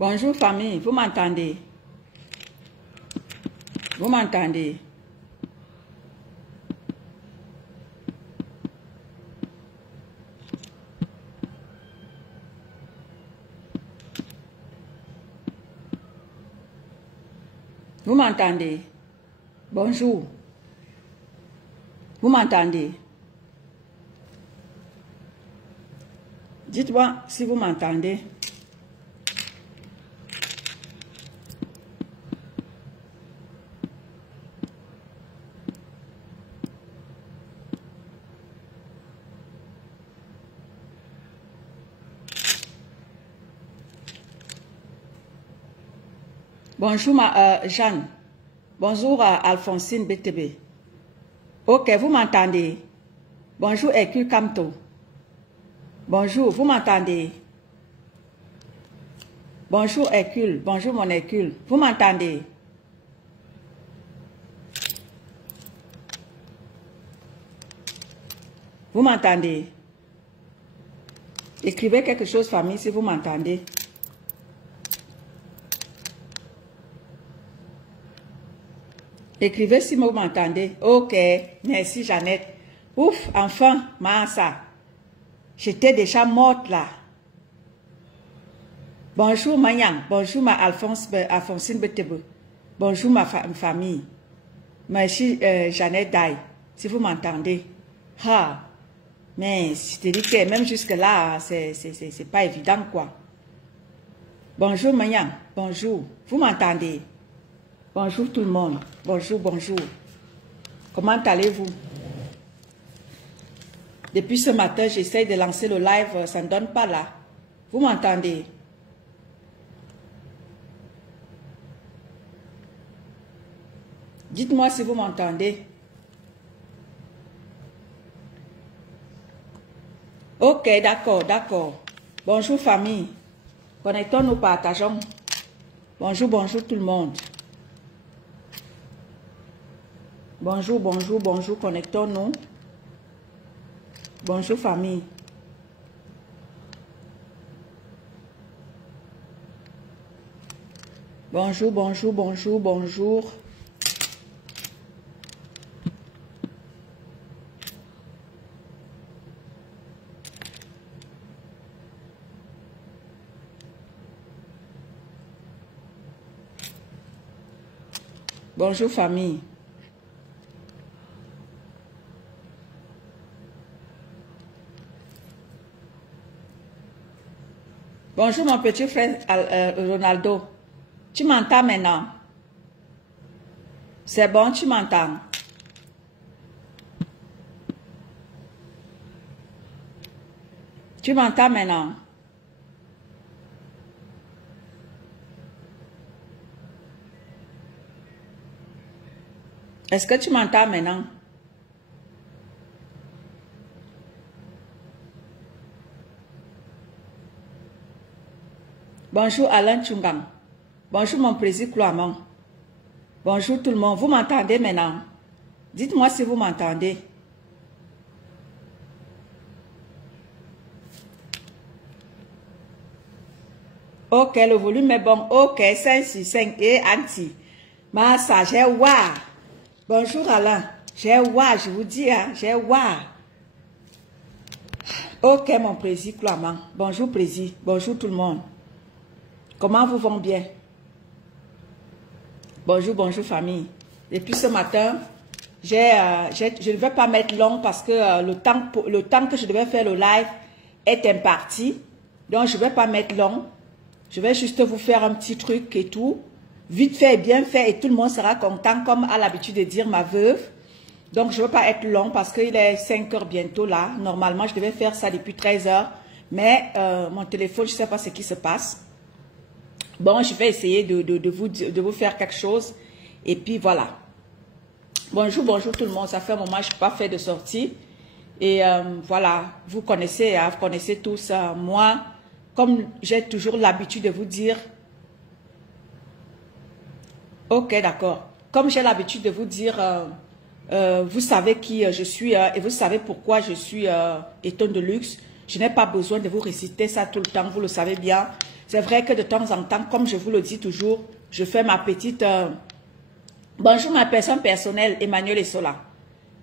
Bonjour famille, vous m'entendez? Vous m'entendez? Vous m'entendez? Bonjour. Vous m'entendez? Dites-moi si vous m'entendez. Bonjour Jeanne. Bonjour Alphonsine BTB. Ok, vous m'entendez? Bonjour Hercule Camto. Bonjour, vous m'entendez? Bonjour Hercule, bonjour mon Hercule. Vous m'entendez? Vous m'entendez? Écrivez quelque chose famille si vous m'entendez. Écrivez si vous m'entendez. Ok, merci Jeannette. Ouf, enfin, Massa. J'étais déjà morte là. Bonjour Mayang, bonjour ma Alphonsine Betebe. Bonjour ma famille. Merci Jeannette Daï, si vous m'entendez. Ah, mais je te dis que même jusque là, c'est pas évident quoi. Bonjour Mayang, bonjour. Vous m'entendez? Bonjour tout le monde. Bonjour, bonjour. Comment allez-vous? Depuis ce matin, j'essaye de lancer le live, ça ne donne pas là. Vous m'entendez? Dites-moi si vous m'entendez. Ok, d'accord, d'accord. Bonjour famille. Connectons-nous, partageons. Bonjour, bonjour tout le monde. Bonjour, bonjour, bonjour, connectons-nous. Bonjour famille. Bonjour, bonjour, bonjour, bonjour. Bonjour famille. Bonjour mon petit frère Ronaldo. Tu m'entends maintenant? C'est bon, tu m'entends? Tu m'entends maintenant? Est-ce que tu m'entends maintenant? Bonjour Alain Tchungam. Bonjour mon président Cloamon. Bonjour tout le monde. Vous m'entendez maintenant? Dites-moi si vous m'entendez. Ok, le volume est bon. Ok, 565 et anti. Massa, j'ai wa. Bonjour Alain. J'ai wa, je vous dis, hein, j'ai wa. Ok, mon président Cloamon. Bonjour président. Bonjour tout le monde. Comment vous vont bien? Bonjour, bonjour famille. Depuis ce matin, je ne vais pas mettre long parce que le temps que je devais faire le live est imparti. Donc, je ne vais pas mettre long. Je vais juste vous faire un petit truc et tout. Vite fait et bien fait et tout le monde sera content comme à l'habitude de dire ma veuve. Donc, je ne veux pas être long parce qu'il est 5 heures bientôt là. Normalement, je devais faire ça depuis 13 heures. Mais mon téléphone, je ne sais pas ce qui se passe. Bon, je vais essayer de vous faire quelque chose. Et puis, voilà. Bonjour, bonjour tout le monde. Ça fait un moment que je n'ai pas fait de sortie. Et voilà, vous connaissez tous moi. Comme j'ai toujours l'habitude de vous dire. Ok, d'accord. Comme j'ai l'habitude de vous dire, vous savez qui je suis et vous savez pourquoi je suis Eton de Luxe. Je n'ai pas besoin de vous réciter ça tout le temps, vous le savez bien. C'est vrai que de temps en temps, comme je vous le dis toujours, je fais ma petite... Bonjour ma personne personnelle, Emmanuel Essola.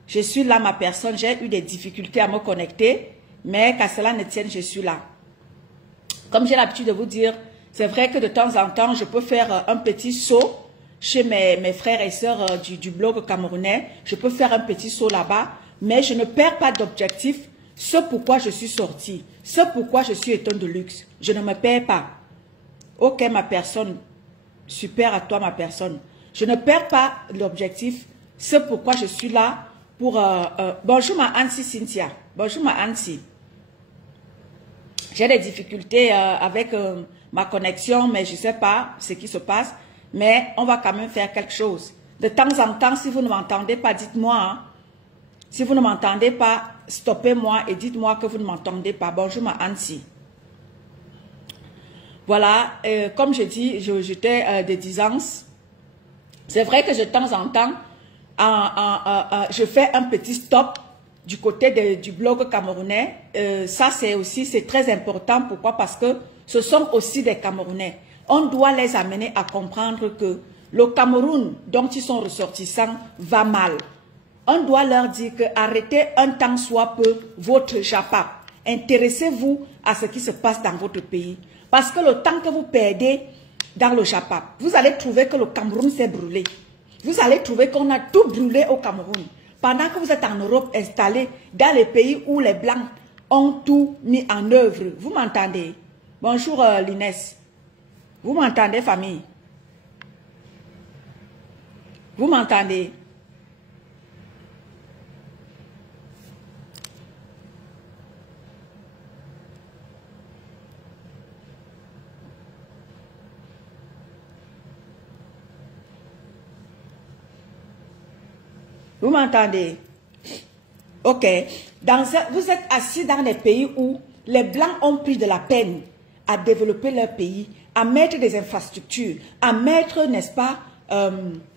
Je suis là, ma personne, j'ai eu des difficultés à me connecter, mais qu'à cela ne tienne, je suis là. Comme j'ai l'habitude de vous dire, c'est vrai que de temps en temps, je peux faire un petit saut chez mes frères et sœurs du blog camerounais. Je peux faire un petit saut là-bas, mais je ne perds pas d'objectif. Ce pourquoi je suis sortie, ce pourquoi je suis étonne de luxe. Je ne me perds pas. Ok, ma personne, super à toi, ma personne. Je ne perds pas l'objectif, ce pourquoi je suis là pour... bonjour ma Ansi Cynthia, bonjour ma Ansi. J'ai des difficultés avec ma connexion, mais je ne sais pas ce qui se passe. Mais on va quand même faire quelque chose. De temps en temps, si vous ne m'entendez pas, dites-moi. Hein. Si vous ne m'entendez pas, stoppez-moi et dites-moi que vous ne m'entendez pas. Bonjour ma Ansi. Voilà, comme je dis, j'étais des disances. C'est vrai que de temps en temps, je fais un petit stop du côté du blog camerounais. Ça, c'est très important. Pourquoi? Parce que ce sont aussi des Camerounais. On doit les amener à comprendre que le Cameroun, dont ils sont ressortissants, va mal. On doit leur dire que arrêtez un temps soit peu votre japap. Intéressez-vous à ce qui se passe dans votre pays. Parce que le temps que vous perdez dans le japap, vous allez trouver que le Cameroun s'est brûlé. Vous allez trouver qu'on a tout brûlé au Cameroun. Pendant que vous êtes en Europe installé dans les pays où les Blancs ont tout mis en œuvre. Vous m'entendez? Bonjour Linès. Vous m'entendez, famille? Vous m'entendez? Vous m'entendez? Ok. Vous êtes assis dans des pays où les Blancs ont pris de la peine à développer leur pays, à mettre des infrastructures, à mettre, n'est-ce pas,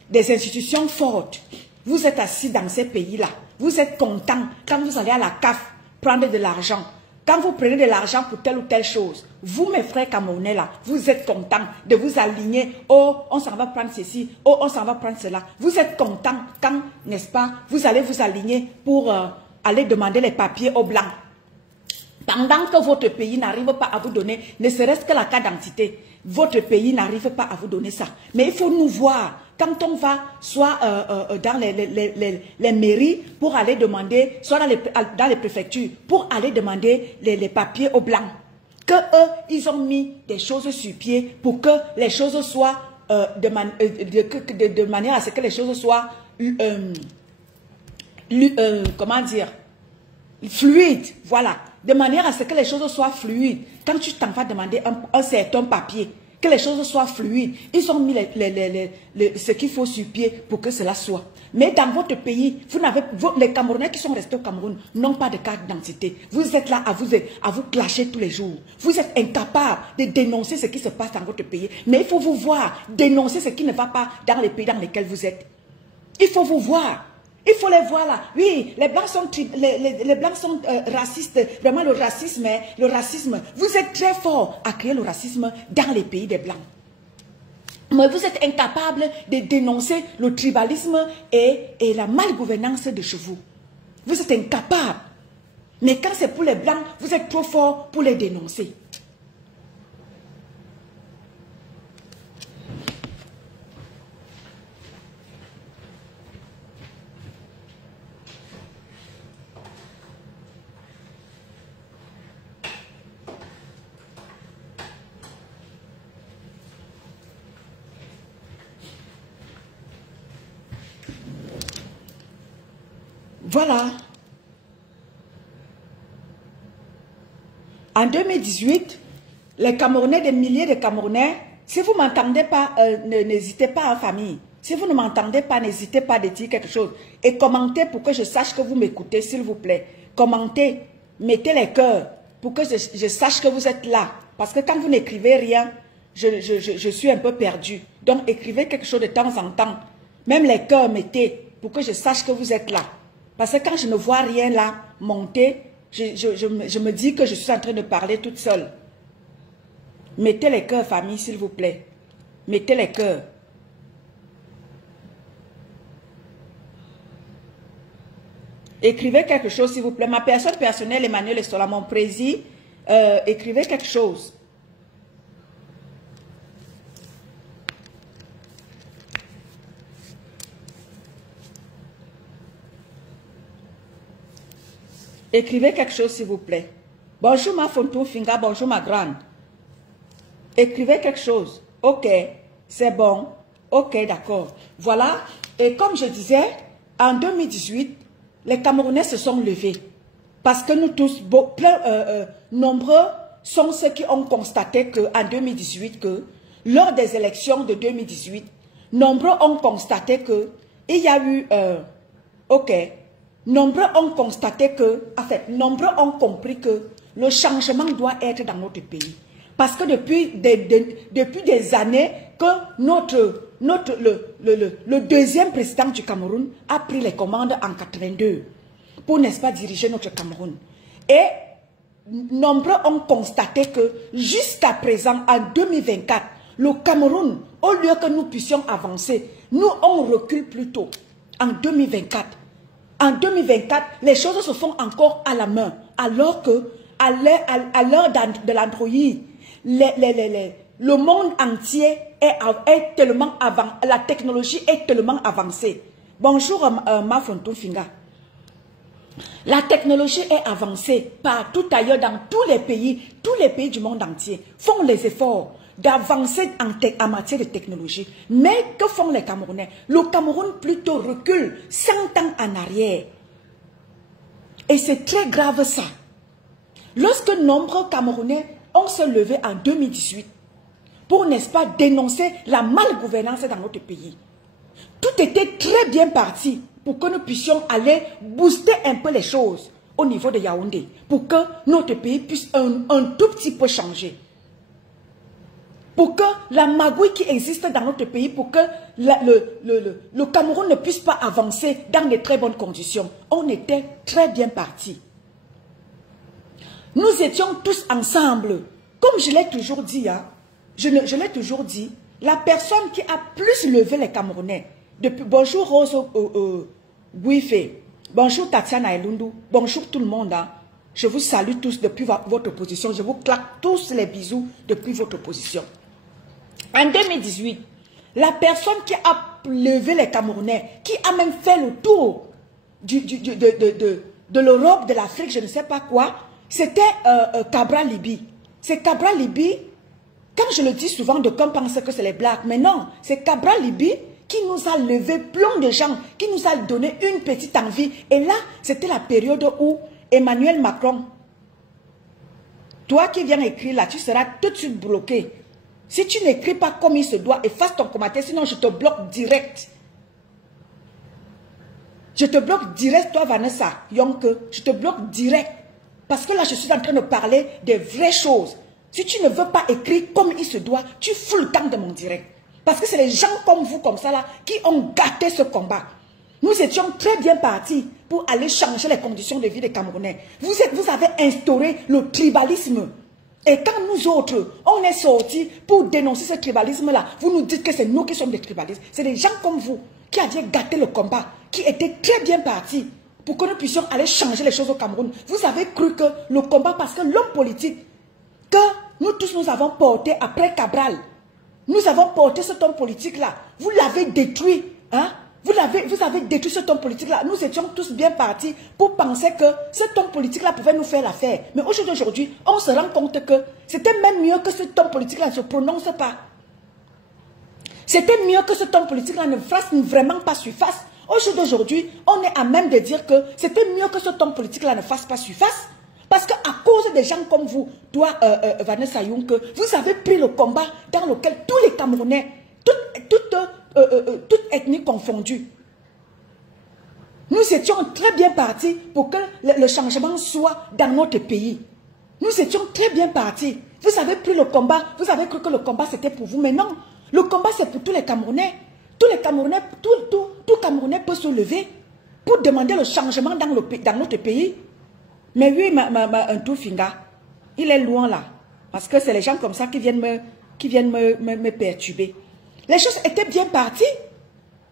des institutions fortes. Vous êtes assis dans ces pays-là. Vous êtes content quand vous allez à la CAF prendre de l'argent. Quand vous prenez de l'argent pour telle ou telle chose, vous, mes frères camerounais, là, vous êtes contents de vous aligner. Oh, on s'en va prendre ceci. Oh, on s'en va prendre cela. Vous êtes contents quand, n'est-ce pas, vous allez vous aligner pour aller demander les papiers aux Blancs. Pendant que votre pays n'arrive pas à vous donner, ne serait-ce que la carte d'identité, votre pays n'arrive pas à vous donner ça. Mais il faut nous voir. Quand on va soit dans les mairies pour aller demander, soit dans les préfectures pour aller demander les papiers aux Blancs, que eux, ils ont mis des choses sur pied pour que les choses soient, de manière à ce que les choses soient, comment dire, fluides, voilà. De manière à ce que les choses soient fluides. Quand tu t'en vas demander un certain papier, que les choses soient fluides. Ils ont mis ce qu'il faut sur pied pour que cela soit. Mais dans votre pays, les Camerounais qui sont restés au Cameroun n'ont pas de carte d'identité. Vous êtes là à vous clasher tous les jours. Vous êtes incapable de dénoncer ce qui se passe dans votre pays. Mais il faut vous voir, dénoncer ce qui ne va pas dans les pays dans lesquels vous êtes. Il faut vous voir. Il faut les voir là. Oui, les Blancs sont, racistes. Vraiment, le racisme. Vous êtes très fort à créer le racisme dans les pays des Blancs. Mais vous êtes incapable de dénoncer le tribalisme et la malgouvernance de chez vous. Vous êtes incapable. Mais quand c'est pour les Blancs, vous êtes trop fort pour les dénoncer. Voilà. En 2018, les Camerounais, des milliers de Camerounais, si vous ne m'entendez pas, n'hésitez pas en famille. Si vous ne m'entendez pas, n'hésitez pas à dire quelque chose. Et commentez pour que je sache que vous m'écoutez, s'il vous plaît. Commentez, mettez les cœurs pour que je sache que vous êtes là. Parce que quand vous n'écrivez rien, je suis un peu perdu. Donc écrivez quelque chose de temps en temps. Même les cœurs, mettez pour que je sache que vous êtes là. Parce que quand je ne vois rien là monter, je me dis que je suis en train de parler toute seule. Mettez les cœurs, famille, s'il vous plaît. Mettez les cœurs. Écrivez quelque chose, s'il vous plaît. Ma personne personnelle, Emmanuel Estola, mon président, écrivez quelque chose. Écrivez quelque chose, s'il vous plaît. Bonjour ma Fontou Finga, bonjour ma grande. Écrivez quelque chose. Ok, c'est bon. Ok, d'accord. Voilà. Et comme je disais, en 2018, les Camerounais se sont levés. Parce que nous tous, nombreux sont ceux qui ont constaté qu'en 2018, lors des élections de 2018, nombreux ont constaté qu'il y a eu... nombreux ont constaté nombreux ont compris que le changement doit être dans notre pays. Parce que depuis des années que le deuxième président du Cameroun a pris les commandes en 82 pour, n'est-ce pas, diriger notre Cameroun. Et nombreux ont constaté que jusqu'à présent, en 2024, le Cameroun, au lieu que nous puissions avancer, nous on recule plutôt en 2024. En 2024, les choses se font encore à la main, alors que à l'heure de l'Android, le monde entier est tellement avancé, la technologie est tellement avancée. Bonjour ma Fontou Finga. La technologie est avancée partout ailleurs dans tous les pays du monde entier font les efforts d'avancer en matière de technologie. Mais que font les Camerounais? Le Cameroun plutôt recule 100 ans en arrière. Et c'est très grave ça. Lorsque nombreux Camerounais ont se levé en 2018 pour, n'est-ce pas, dénoncer la malgouvernance dans notre pays, tout était très bien parti pour que nous puissions aller booster un peu les choses au niveau de Yaoundé, pour que notre pays puisse un tout petit peu changer. Pour que la magouille qui existe dans notre pays, pour que le Cameroun ne puisse pas avancer dans de très bonnes conditions. On était très bien partis. Nous étions tous ensemble. Comme je l'ai toujours dit, hein, je l'ai toujours dit, la personne qui a plus levé les Camerounais, bonjour Rose Guifé, bonjour Tatiana Elundu, bonjour tout le monde. Hein. Je vous salue tous depuis votre position. Je vous claque tous les bisous depuis votre position. En 2018, la personne qui a levé les Camerounais, qui a même fait le tour de l'Europe, de l'Afrique, je ne sais pas quoi, c'était Cabral Libi. C'est Cabral Libi, comme je le dis souvent, de qu'on pense que c'est les Blacks, mais non, c'est Cabral Libi qui nous a levé plein de gens, qui nous a donné une petite envie. Et là, c'était la période où Emmanuel Macron, toi qui viens écrire là, tu seras tout de suite bloqué. Si tu n'écris pas comme il se doit, efface ton commentaire, sinon je te bloque direct. Je te bloque direct, toi Vanessa Yonke, je te bloque direct. Parce que là, je suis en train de parler des vraies choses. Si tu ne veux pas écrire comme il se doit, tu fous le temps de mon direct. Parce que c'est les gens comme vous, comme ça là, qui ont gâté ce combat. Nous étions très bien partis pour aller changer les conditions de vie des Camerounais. Vous avez instauré le tribalisme. Et quand nous autres, on est sortis pour dénoncer ce tribalisme-là, vous nous dites que c'est nous qui sommes des tribalistes. C'est des gens comme vous qui aviez gâté le combat, qui étaient très bien partis pour que nous puissions aller changer les choses au Cameroun. Vous avez cru que le combat, parce que l'homme politique, que nous tous nous avons porté après Cabral, nous avons porté cet homme politique-là, vous l'avez détruit, hein? Vous avez détruit cet homme politique-là. Nous étions tous bien partis pour penser que cet homme politique-là pouvait nous faire l'affaire. Mais aujourd'hui, on se rend compte que c'était même mieux que cet homme politique-là ne se prononce pas. C'était mieux que cet homme politique-là ne fasse vraiment pas surface. Aujourd'hui, on est à même de dire que c'était mieux que cet homme politique-là ne fasse pas surface. Parce qu'à cause des gens comme vous, toi, Vanessa Yonke, vous avez pris le combat dans lequel tous les Camerounais, toute ethnie confondue. Nous étions très bien partis pour que le changement soit dans notre pays. Nous étions très bien partis. Vous avez pris le combat, vous avez cru que le combat c'était pour vous, mais non. Le combat c'est pour tous les Camerounais. Tous les Camerounais, tout Camerounais peut se lever pour demander le changement dans notre pays. Mais oui, un tout finga, il est loin là. Parce que c'est les gens comme ça qui viennent me perturber. Les choses étaient bien parties.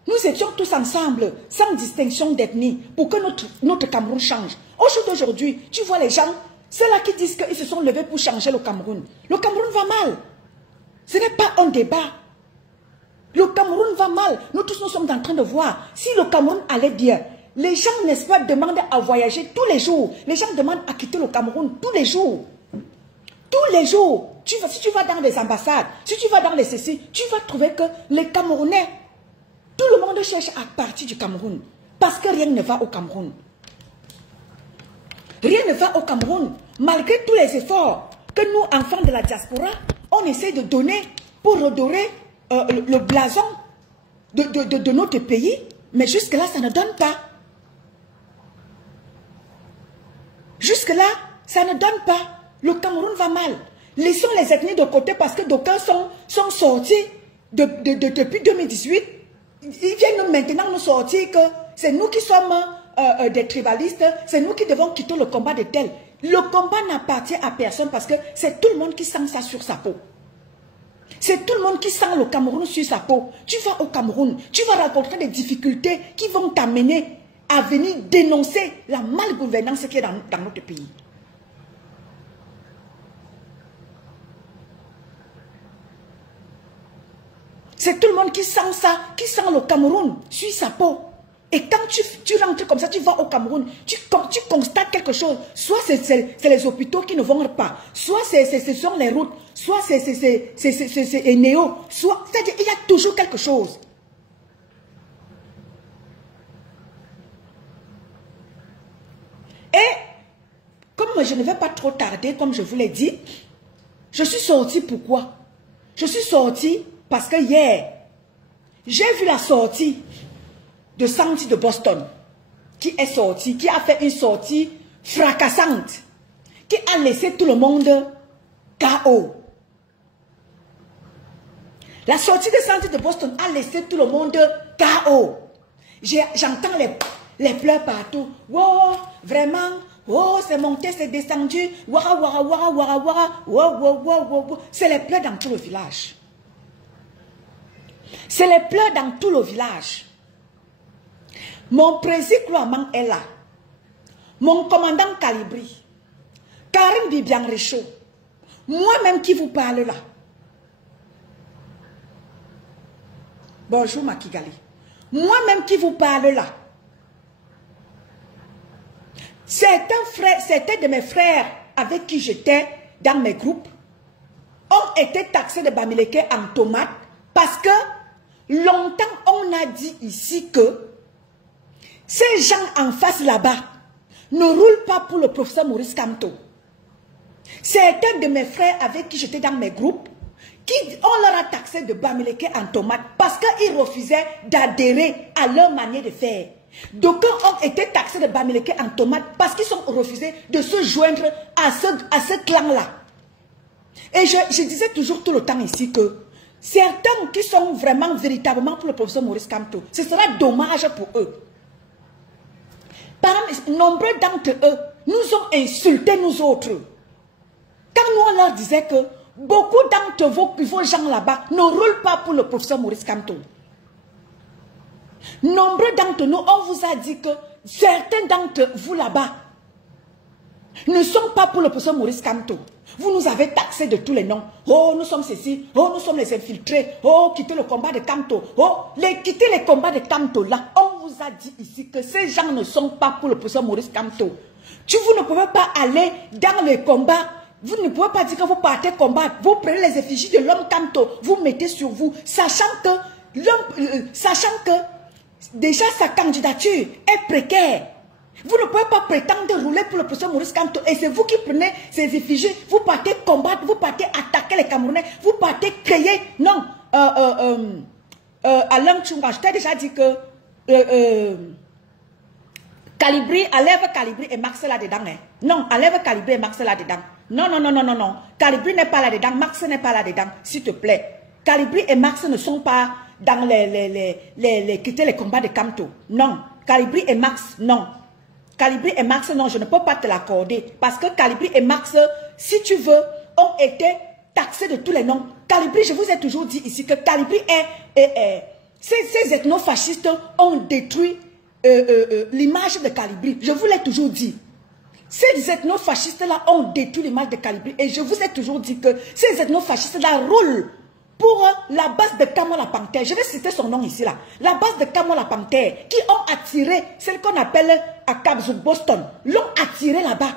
Nous étions tous ensemble, sans distinction d'ethnie, pour que notre Cameroun change. Aujourd'hui, tu vois les gens, c'est là qui disent qu'ils se sont levés pour changer le Cameroun. Le Cameroun va mal. Ce n'est pas un débat. Le Cameroun va mal. Nous tous, nous sommes en train de voir. Si le Cameroun allait bien, les gens, n'est-ce pas, demandent à voyager tous les jours. Les gens demandent à quitter le Cameroun tous les jours. Tous les jours. Si tu vas dans les ambassades, si tu vas dans les ceci, tu vas trouver que les Camerounais, tout le monde cherche à partir du Cameroun. Parce que rien ne va au Cameroun. Rien ne va au Cameroun. Malgré tous les efforts que nous, enfants de la diaspora, on essaie de donner pour redorer le blason de notre pays. Mais jusque-là, ça ne donne pas. Jusque-là, ça ne donne pas. Le Cameroun va mal. Laissons les ethnies de côté parce que d'aucuns sont sortis depuis 2018. Ils viennent maintenant nous sortir que c'est nous qui sommes des tribalistes, c'est nous qui devons quitter le combat de tel. Le combat n'appartient à personne parce que c'est tout le monde qui sent ça sur sa peau. C'est tout le monde qui sent le Cameroun sur sa peau. Tu vas au Cameroun, tu vas rencontrer des difficultés qui vont t'amener à venir dénoncer la malgouvernance qui est dans notre pays. C'est tout le monde qui sent ça, qui sent le Cameroun sur sa peau. Et quand tu rentres comme ça, tu vas au Cameroun, tu constates quelque chose. Soit c'est les hôpitaux qui ne vont pas, soit ce sont les routes, soit c'est Néo, soit... C'est-à-dire il y a toujours quelque chose. Et comme je ne vais pas trop tarder, comme je vous l'ai dit, je suis sortie pourquoi? Je suis sortie parce que hier, j'ai vu la sortie de Santi de Boston, qui est sorti, qui a fait une sortie fracassante, qui a laissé tout le monde KO. La sortie de Santi de Boston a laissé tout le monde KO. J'entends les pleurs partout. Wow, vraiment, oh, c'est monté, c'est descendu. Wara, wara, wara, wara, wara. Wow, wow, wow, wow. C'est les pleurs dans tout le village. C'est les pleurs dans tout le village. Mon président Klouamang est là. Mon commandant Calibri. Karim Bibian Richaud. Moi-même qui vous parle là. Bonjour Makigali. Moi-même qui vous parle là. Certains de mes frères avec qui j'étais dans mes groupes ont été taxés de Bamileke en tomates parce que longtemps on a dit ici que ces gens en face là-bas ne roulent pas pour le professeur Maurice Kamto. Certains de mes frères avec qui j'étais dans mes groupes, on leur a taxé de Bamileke en tomates parce qu'ils refusaient d'adhérer à leur manière de faire. D'aucuns ont été taxés de Bamileke en tomates parce qu'ils ont refusé de se joindre à ce clan-là. Et je disais toujours tout le temps ici que certains qui sont vraiment véritablement pour le professeur Maurice Kamto, ce sera dommage pour eux. Nombreux d'entre eux nous ont insultés, nous autres. Quand nous on leur disait que beaucoup d'entre vos gens là-bas ne roulent pas pour le professeur Maurice Kamto. Nombreux d'entre nous, on vous a dit que certains d'entre vous là-bas ne sont pas pour le professeur Maurice Kamto. Vous nous avez taxé de tous les noms. Oh, nous sommes ceci. Oh, nous sommes les infiltrés. Oh, quittez le combat de Kamto. Oh, quittez les combats de Kamto là. On vous a dit ici que ces gens ne sont pas pour le professeur Maurice Kamto. Vous ne pouvez pas aller dans les combats. Vous ne pouvez pas dire que vous partez combattre. Vous prenez les effigies de l'homme Kamto. Vous mettez sur vous. Sachant que déjà sa candidature est précaire. Vous ne pouvez pas prétendre rouler pour le professeur Maurice Kamto. Et c'est vous qui prenez ces effigies. Vous partez combattre, vous partez attaquer les Camerounais. Vous partez créer. Non. Alain Tchunga, je t'ai déjà dit que Calibri, enlève Calibri et Max là-dedans. Hein. Non, enlève Calibri et Max là-dedans. Non, non, non, non, non, non. Calibri n'est pas là-dedans. Max n'est pas là-dedans. S'il te plaît. Calibri et Max ne sont pas dans quitter les combats de Kamto. Non. Calibri et Max, non. Calibri et Max, non, je ne peux pas te l'accorder. Parce que Calibri et Max, si tu veux, ont été taxés de tous les noms. Calibri, je vous ai toujours dit ici que Calibri ces ethnofascistes ont détruit l'image de Calibri. Je vous l'ai toujours dit. Ces ethnofascistes-là ont détruit l'image de Calibri. Et je vous ai toujours dit que ces ethnofascistes-là roulent pour la base de Camon la Panthère. Je vais citer son nom ici, là. La base de Camon la Panthère, qui ont attiré celle qu'on appelle à Kabzouk, Boston. L'ont attiré là-bas.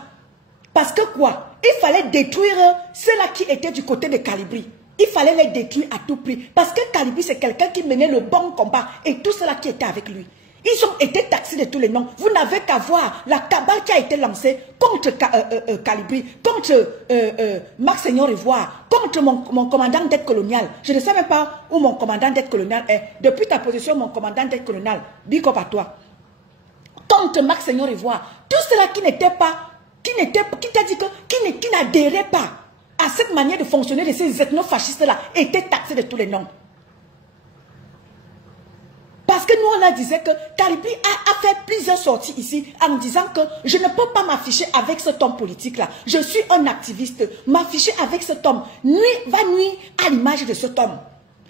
Parce que quoi? Il fallait détruire ceux-là qui étaient du côté de Calibri. Il fallait les détruire à tout prix. Parce que Calibri, c'est quelqu'un qui menait le bon combat. Et tout ceux-là qui étaient avec lui. Ils ont été taxés de tous les noms. Vous n'avez qu'à voir la cabale qui a été lancée contre Calibri, contre Max Seigneur Ivoire, contre mon commandant d'aide coloniale. Je ne sais même pas où mon commandant d'aide coloniale est. Depuis ta position, mon commandant d'aide coloniale, big up à toi. Contre Max Seigneur Ivoire. Tout cela qui n'était pas, qui t'a dit que, qui n'adhérait pas à cette manière de fonctionner de ces ethnofascistes-là, étaient taxés de tous les noms. Parce que nous, on a disait que Calibri a fait plusieurs sorties ici en disant que je ne peux pas m'afficher avec cet homme politique-là. Je suis un activiste. M'afficher avec cet homme va nuire à l'image de cet homme.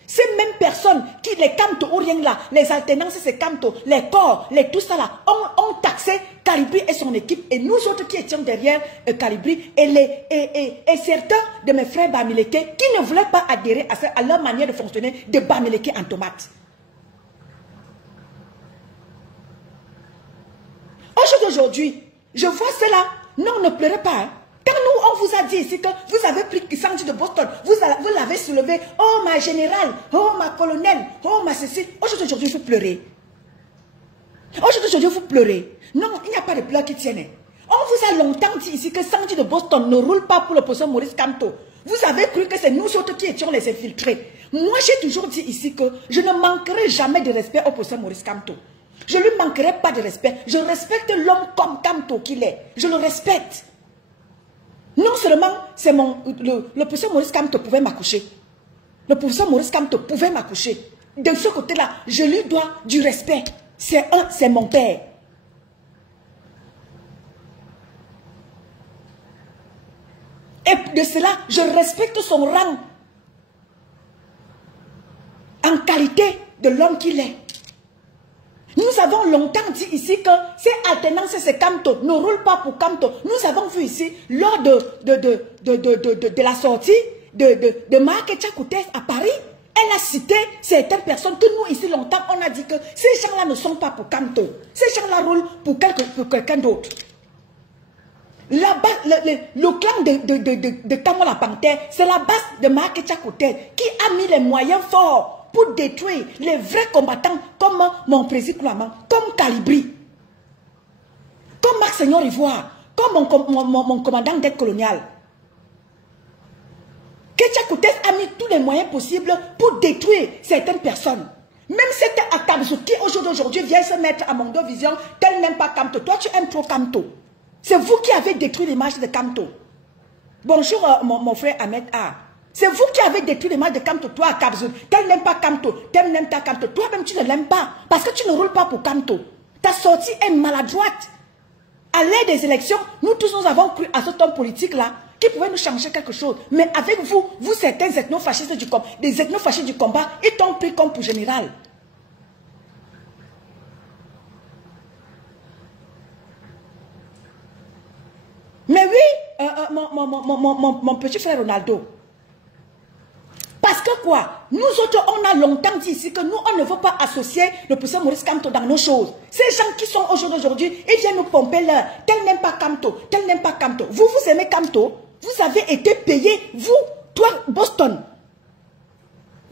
Ces mêmes personnes qui, les Kamto ou rien là, les alternances, ces Kamto, les corps, tout ça là, ont taxé Calibri et son équipe. Et nous autres qui étions derrière Calibri et certains de mes frères Bamileke qui ne voulaient pas adhérer à leur manière de fonctionner de Bamileke en tomate. Aujourd'hui, je vois cela. Non, ne pleurez pas. Hein. Quand nous, on vous a dit ici que vous avez pris Sandy de Boston, vous l'avez soulevé. Oh, ma générale, oh, ma colonelle, oh, ma ceci. Aujourd'hui, il faut pleurer. Aujourd'hui, il faut pleurer. Non, il n'y a pas de pleurs qui tiennent. On vous a longtemps dit ici que Sandy de Boston ne roule pas pour le professeur Maurice Kamto. Vous avez cru que c'est nous autres qui étions les infiltrés. Moi, j'ai toujours dit ici que je ne manquerai jamais de respect au professeur Maurice Kamto. Je ne lui manquerai pas de respect. Je respecte l'homme comme Kamto qu'il est. Je le respecte. Non seulement c'est le professeur Maurice Kamto pouvait m'accoucher. Le professeur Maurice Kamto pouvait m'accoucher. De ce côté-là, je lui dois du respect. C'est mon père. Et de cela, je respecte son rang en qualité de l'homme qu'il est. Nous avons longtemps dit ici que ces alternances, ces Kamto, ne roulent pas pour Kamto. Nous avons vu ici, lors de la sortie de Marc Tchakoutes à Paris, elle a cité certaines personnes que nous ici longtemps, on a dit que ces gens-là ne sont pas pour Kamto. Ces gens-là roulent pour quelqu'un d'autre. Le clan de Camon la Panthère, c'est la base de Marc Tchakoutes qui a mis les moyens forts pour détruire les vrais combattants comme mon président Kouaman, comme Calibri, comme Max Seigneur Ivoire, comme mon commandant d'aide coloniale. Tchakoutes a mis tous les moyens possibles pour détruire certaines personnes. Même c'était à Kabzouk qui aujourd'hui vient se mettre à Mondo Vision, tel n'aime pas Kamto. Toi tu aimes trop Kamto. C'est vous qui avez détruit l'image de Kamto. Bonjour mon frère Ahmed A. C'est vous qui avez détruit l'image de Kamto, toi à Kabzouk. Tel n'aime pas Kamto, tel n'aime pas Kamto. Toi-même, tu ne l'aimes pas. Parce que tu ne roules pas pour Kamto. Ta sortie est maladroite. À l'ère des élections, nous tous nous avons cru à cet homme politique-là qui pouvait nous changer quelque chose. Mais avec vous, certains ethnofascistes du combat, des ethnofascistes du combat, ils t'ont pris comme pour général. Mais oui, mon petit frère Ronaldo. Parce que quoi? Nous autres, on a longtemps dit ici que nous, on ne veut pas associer le professeur Maurice Kamto dans nos choses. Ces gens qui sont aujourd'hui, ils viennent nous pomper l'heure. Tel n'aime pas Kamto, tel n'aime pas Kamto. Vous aimez Kamto? Vous avez été payé, vous, toi, Boston.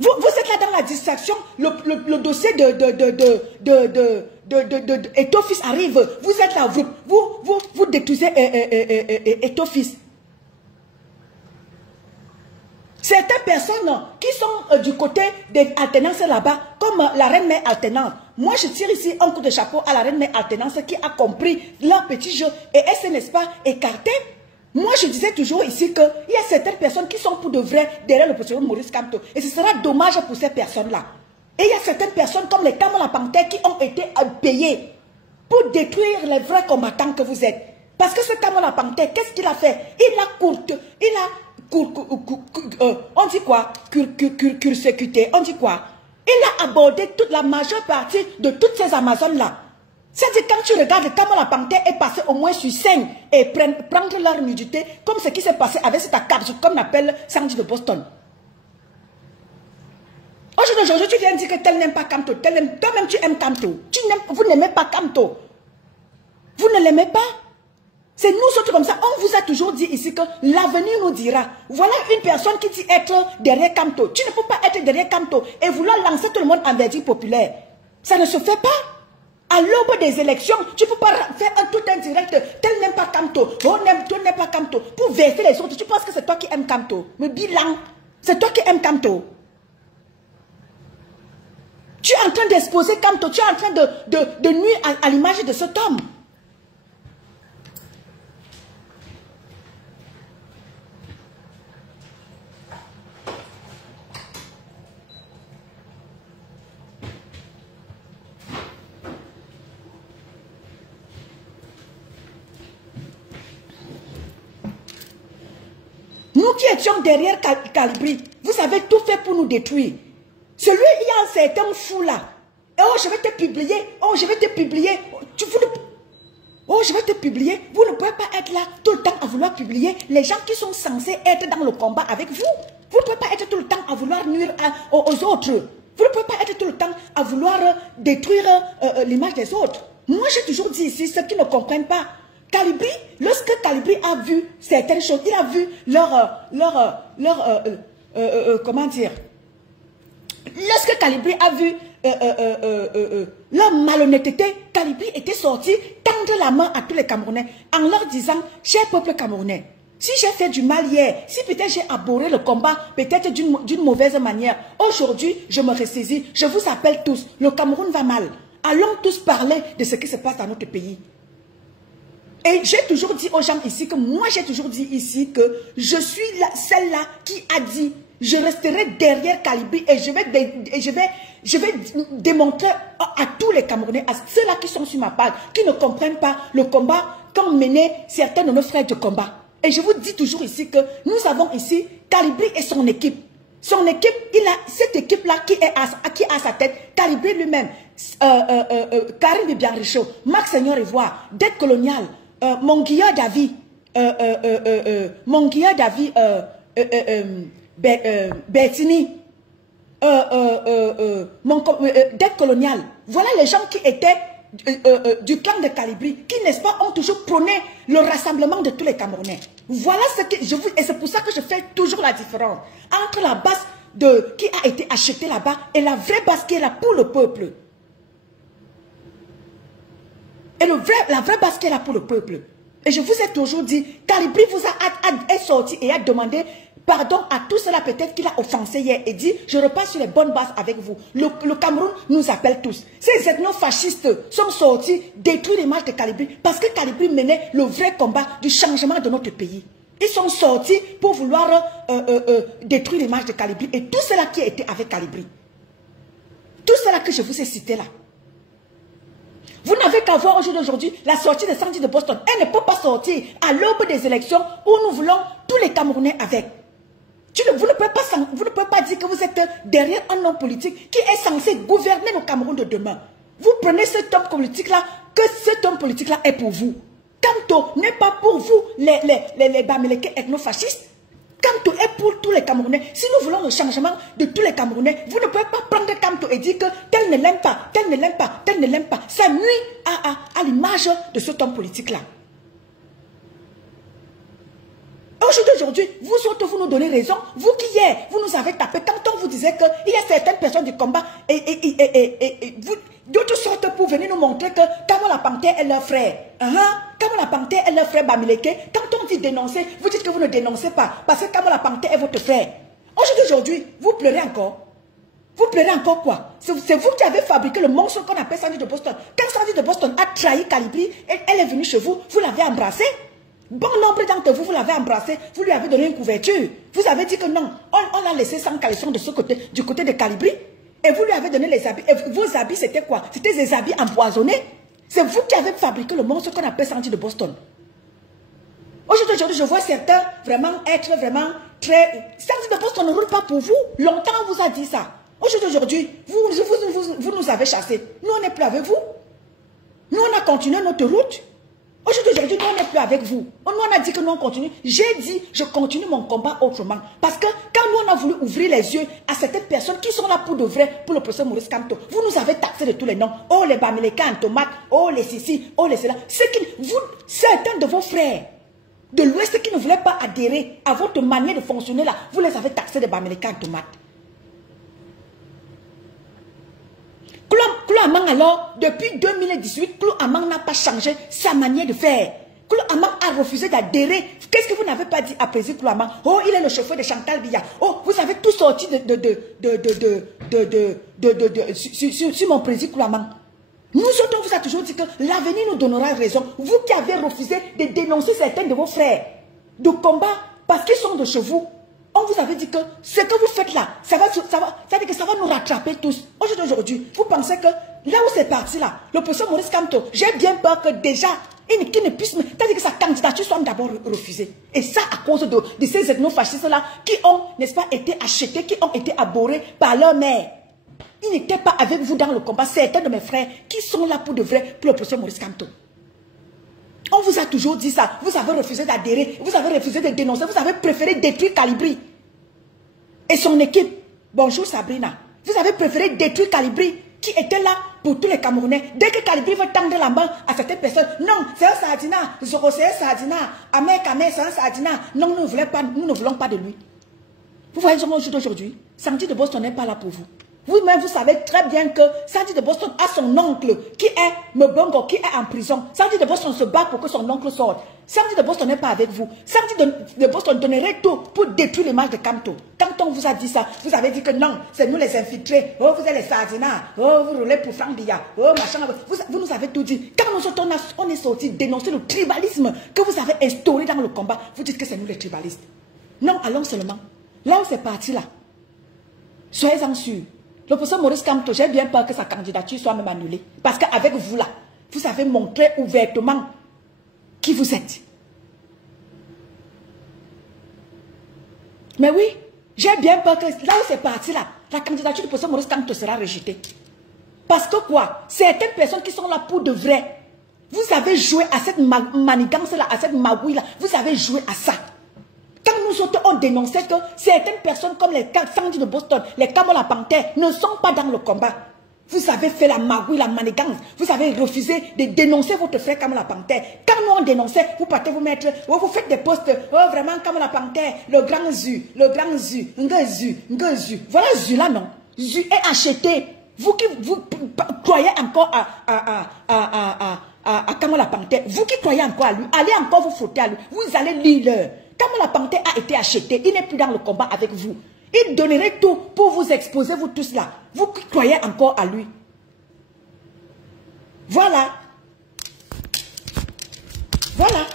Vous êtes là dans la distraction, le dossier de Etofis arrive. Vous êtes là, vous détruisez Etofis. Certaines personnes qui sont du côté des alternances là-bas, comme la reine mère alternance. Moi, je tire ici un coup de chapeau à la reine mère alternance qui a compris leur petit jeu et elle s'est, n'est-ce pas, écartée. Moi, je disais toujours ici qu'il y a certaines personnes qui sont pour de vrai derrière le professeur Maurice Kamto. Et ce sera dommage pour ces personnes-là. Et il y a certaines personnes comme les Camon la Panthère qui ont été payées pour détruire les vrais combattants que vous êtes. Parce que ce Camon la Panthère, qu'est-ce qu'il a fait? Il a on dit quoi? Cursécuté, on dit quoi? Il a abordé toute la majeure partie de toutes ces Amazones-là. C'est-à-dire quand tu regardes comment la panthère est passée au moins sur scène et prendre leur nudité, comme ce qui s'est passé avec cette capsule, comme on appelle Sandy de Boston. Aujourd'hui, tu viens dire que tel n'aime pas Kamto, toi-même tu aimes Kamto. Vous n'aimez pas Kamto. Vous ne l'aimez pas. C'est nous autres comme ça. On vous a toujours dit ici que l'avenir nous dira. Voilà une personne qui dit être derrière Kamto. Tu ne peux pas être derrière Kamto et vouloir lancer tout le monde en verdict populaire. Ça ne se fait pas. À l'aube des élections, tu ne peux pas faire tout un direct. Tel n'aime pas Kamto. Oh, tu n'aimes pas Kamto. Pour verser les autres, tu penses que c'est toi qui aimes Kamto. Mais bilan, c'est toi qui aimes Kamto. Tu es en train d'exposer Kamto. Tu es en train de nuire à l'image de cet homme. Nous qui étions derrière Calibri, vous avez tout fait pour nous détruire. Celui, il y a un certain fou là. Oh, je vais te publier. Oh, je vais te publier. Oh, je vais te publier. Vous ne pouvez pas être là tout le temps à vouloir publier les gens qui sont censés être dans le combat avec vous. Vous ne pouvez pas être tout le temps à vouloir nuire aux autres. Vous ne pouvez pas être tout le temps à vouloir détruire l'image des autres. Moi, j'ai toujours dit ici, ceux qui ne comprennent pas, Calibri, lorsque Calibri a vu certaines choses, il a vu comment dire, lorsque Calibri a vu leur malhonnêteté, Calibri était sorti tendre la main à tous les Camerounais en leur disant, cher peuple camerounais, si j'ai fait du mal hier, si peut-être j'ai abhorré le combat, peut-être d'une mauvaise manière, aujourd'hui je me ressaisis, je vous appelle tous, le Cameroun va mal. Allons tous parler de ce qui se passe dans notre pays. Et j'ai toujours dit aux gens ici que moi j'ai toujours dit ici que je suis celle-là qui a dit je resterai derrière Calibri et je vais démontrer à tous les Camerounais, à ceux-là qui sont sur ma page, qui ne comprennent pas le combat qu'ont mené certains de nos frères de combat. Et je vous dis toujours ici que nous avons ici Calibri et son équipe. Son équipe, il a cette équipe-là qui a à sa tête, Calibri lui-même, Karim Bibian-Richaud, Max Seigneur Ivoire, Dette Coloniale, Monguia David, Bertini, Dette Coloniale. Voilà les gens qui étaient du clan de Calibri, qui, n'est-ce pas, ont toujours prôné le rassemblement de tous les Camerounais. Voilà ce que je vous... Et c'est pour ça que je fais toujours la différence entre la base qui a été achetée là-bas et la vraie base qui est là pour le peuple. Et la vraie base qui est là pour le peuple. Et je vous ai toujours dit, Calibri vous est sorti et a demandé pardon à tout cela peut-être qu'il a offensé hier et dit, je repasse sur les bonnes bases avec vous. Le Cameroun nous appelle tous. Ces ethnofascistes sont sortis détruire l'image de Calibri parce que Calibri menait le vrai combat du changement de notre pays. Ils sont sortis pour vouloir détruire l'image de Calibri et tout cela qui a été avec Calibri. Tout cela que je vous ai cité là. Vous n'avez qu'à voir aujourd'hui la sortie de Sandy de Boston. Elle ne peut pas sortir à l'aube des élections où nous voulons tous les Camerounais avec. Vous ne pouvez pas dire que vous êtes derrière un homme politique qui est censé gouverner le Cameroun de demain. Vous prenez cet homme politique-là, que cet homme politique-là est pour vous. Kamto n'est pas pour vous, les Bamileke ethnofascistes. Kamto est pour tous les Camerounais. Si nous voulons le changement de tous les Camerounais, vous ne pouvez pas prendre Kamto et dire que tel ne l'aime pas, tel ne l'aime pas, tel ne l'aime pas. Ça nuit à l'image de cet homme politique-là. Aujourd'hui, vous autres, vous nous donnez raison. Vous qui hier, vous nous avez tapé quand on vous disait qu'il y a certaines personnes du combat et d'autres sortes pour venir nous montrer que Kamala Panthère est leur frère. Kamala Panthère est leur frère Bamileke. Quand on dit dénoncer, vous dites que vous ne dénoncez pas parce que Kamala Panthère est votre frère. Aujourd'hui, vous pleurez encore. Vous pleurez encore quoi? C'est vous qui avez fabriqué le monstre qu'on appelle Sandy de Boston. Quand Sandy de Boston a trahi Calibri, elle est venue chez vous, vous l'avez embrassée. Bon nombre d'entre vous, vous l'avez embrassé, vous lui avez donné une couverture. Vous avez dit que non, on l'a laissé sans caleçon de ce côté, du côté de Calibri. Et vous lui avez donné les habits. Et vos habits, c'était quoi? C'était des habits empoisonnés. C'est vous qui avez fabriqué le monstre qu'on appelle Sandy de Boston. Aujourd'hui, je vois certains vraiment être vraiment très... Sandy de Boston ne roule pas pour vous. Longtemps, on vous a dit ça. Aujourd'hui, vous nous avez chassés. Nous, on n'est plus avec vous. Nous, on a continué notre route. Aujourd'hui, nous, on n'est plus avec vous. Nous, on a dit que nous, on continue. J'ai dit, je continue mon combat autrement. Parce que quand nous, on a voulu ouvrir les yeux à certaines personnes qui sont là pour de vrai, pour le professeur Maurice Kamto, vous nous avez taxé de tous les noms. Oh, les Bamileka en tomate. Oh, les Sissi. Oh, les cela. Certains de vos frères de l'Ouest qui ne voulaient pas adhérer à votre manière de fonctionner là, vous les avez taxés de Bamileka en tomate. Klo Amang alors, depuis 2018, Klo Amang n'a pas changé sa manière de faire. Klo Amang a refusé d'adhérer. Qu'est-ce que vous n'avez pas dit à président Klo Amang? Oh, il est le chauffeur de Chantal Biya. Oh, vous avez tout sorti sur mon président Klo Amang. Nous autres, on vous a toujours dit que l'avenir nous donnera raison. Vous qui avez refusé de dénoncer certains de vos frères de combat parce qu'ils sont de chez vous. On vous avait dit que ce que vous faites là, ça va nous rattraper tous. Aujourd'hui, vous pensez que là où c'est parti là, le professeur Maurice Kamto, j'ai bien peur que déjà, qu'il ne puisse, c'est-à-dire que sa candidature soit d'abord refusée. Et ça à cause de ces ethnofascistes là qui ont, n'est-ce pas, été achetés, qui ont été abhorrés par leur mère. Ils n'étaient pas avec vous dans le combat. Certains de mes frères qui sont là pour de vrai, pour le professeur Maurice Kamto. On vous a toujours dit ça. Vous avez refusé d'adhérer. Vous avez refusé de dénoncer. Vous avez préféré détruire Calibri et son équipe. Bonjour Sabrina. Vous avez préféré détruire Calibri qui était là pour tous les Camerounais. Dès que Calibri veut tendre la main à certaines personnes, non, c'est un Sardina. Zoro, c'est un Sardina. Amer Kamer, c'est un Sardina. Non, nous ne voulons pas de lui. Vous voyez aujourd'hui, Sandy de Boston n'est pas là pour vous. Vous-même, vous savez très bien que Sandy de Boston a son oncle qui est Mbongo, qui est en prison. Sandy de Boston se bat pour que son oncle sorte. Sandy de Boston n'est pas avec vous. Sandy de Boston donnerait tout pour détruire l'image de Kamto. Quand on vous a dit ça, vous avez dit que non, c'est nous les infiltrés. Oh, vous êtes les Sardinas. Oh, vous roulez pour Franck Biya. Oh, machin. Vous nous avez tout dit. Quand nous on est sortis dénoncer le tribalisme que vous avez instauré dans le combat, vous dites que c'est nous les tribalistes. Non, allons seulement. Là où c'est parti là, soyez-en sûrs. Le professeur Maurice Kamto, j'ai bien peur que sa candidature soit même annulée. Parce qu'avec vous là, vous avez montré ouvertement qui vous êtes. Mais oui, j'ai bien peur que là où c'est parti là, la candidature du professeur Maurice Kamto sera rejetée. Parce que quoi? Certaines personnes qui sont là pour de vrai, vous avez joué à cette manigance là, à cette magouille là, vous avez joué à ça. Quand nous autres, on dénonçait que certaines personnes comme les Sandy de Boston, les Kamola Panther ne sont pas dans le combat. Vous avez fait la magouille, la manigance. Vous avez refusé de dénoncer votre frère Kamola Panther. Quand nous on dénonçait, vous partez vous mettre, oh, vous faites des posts, oh vraiment Kamola Panther, le grand Zu, Zu. Voilà Zu là non. Zu est acheté. Vous qui vous croyez encore à Kamola Panther, vous qui croyez encore à lui, allez encore vous frotter à lui. Vous allez lire. Kamola Panther a été acheté, il n'est plus dans le combat avec vous. Il donnerait tout pour vous exposer, vous tous là. Vous qui croyez encore à lui. Voilà. Voilà.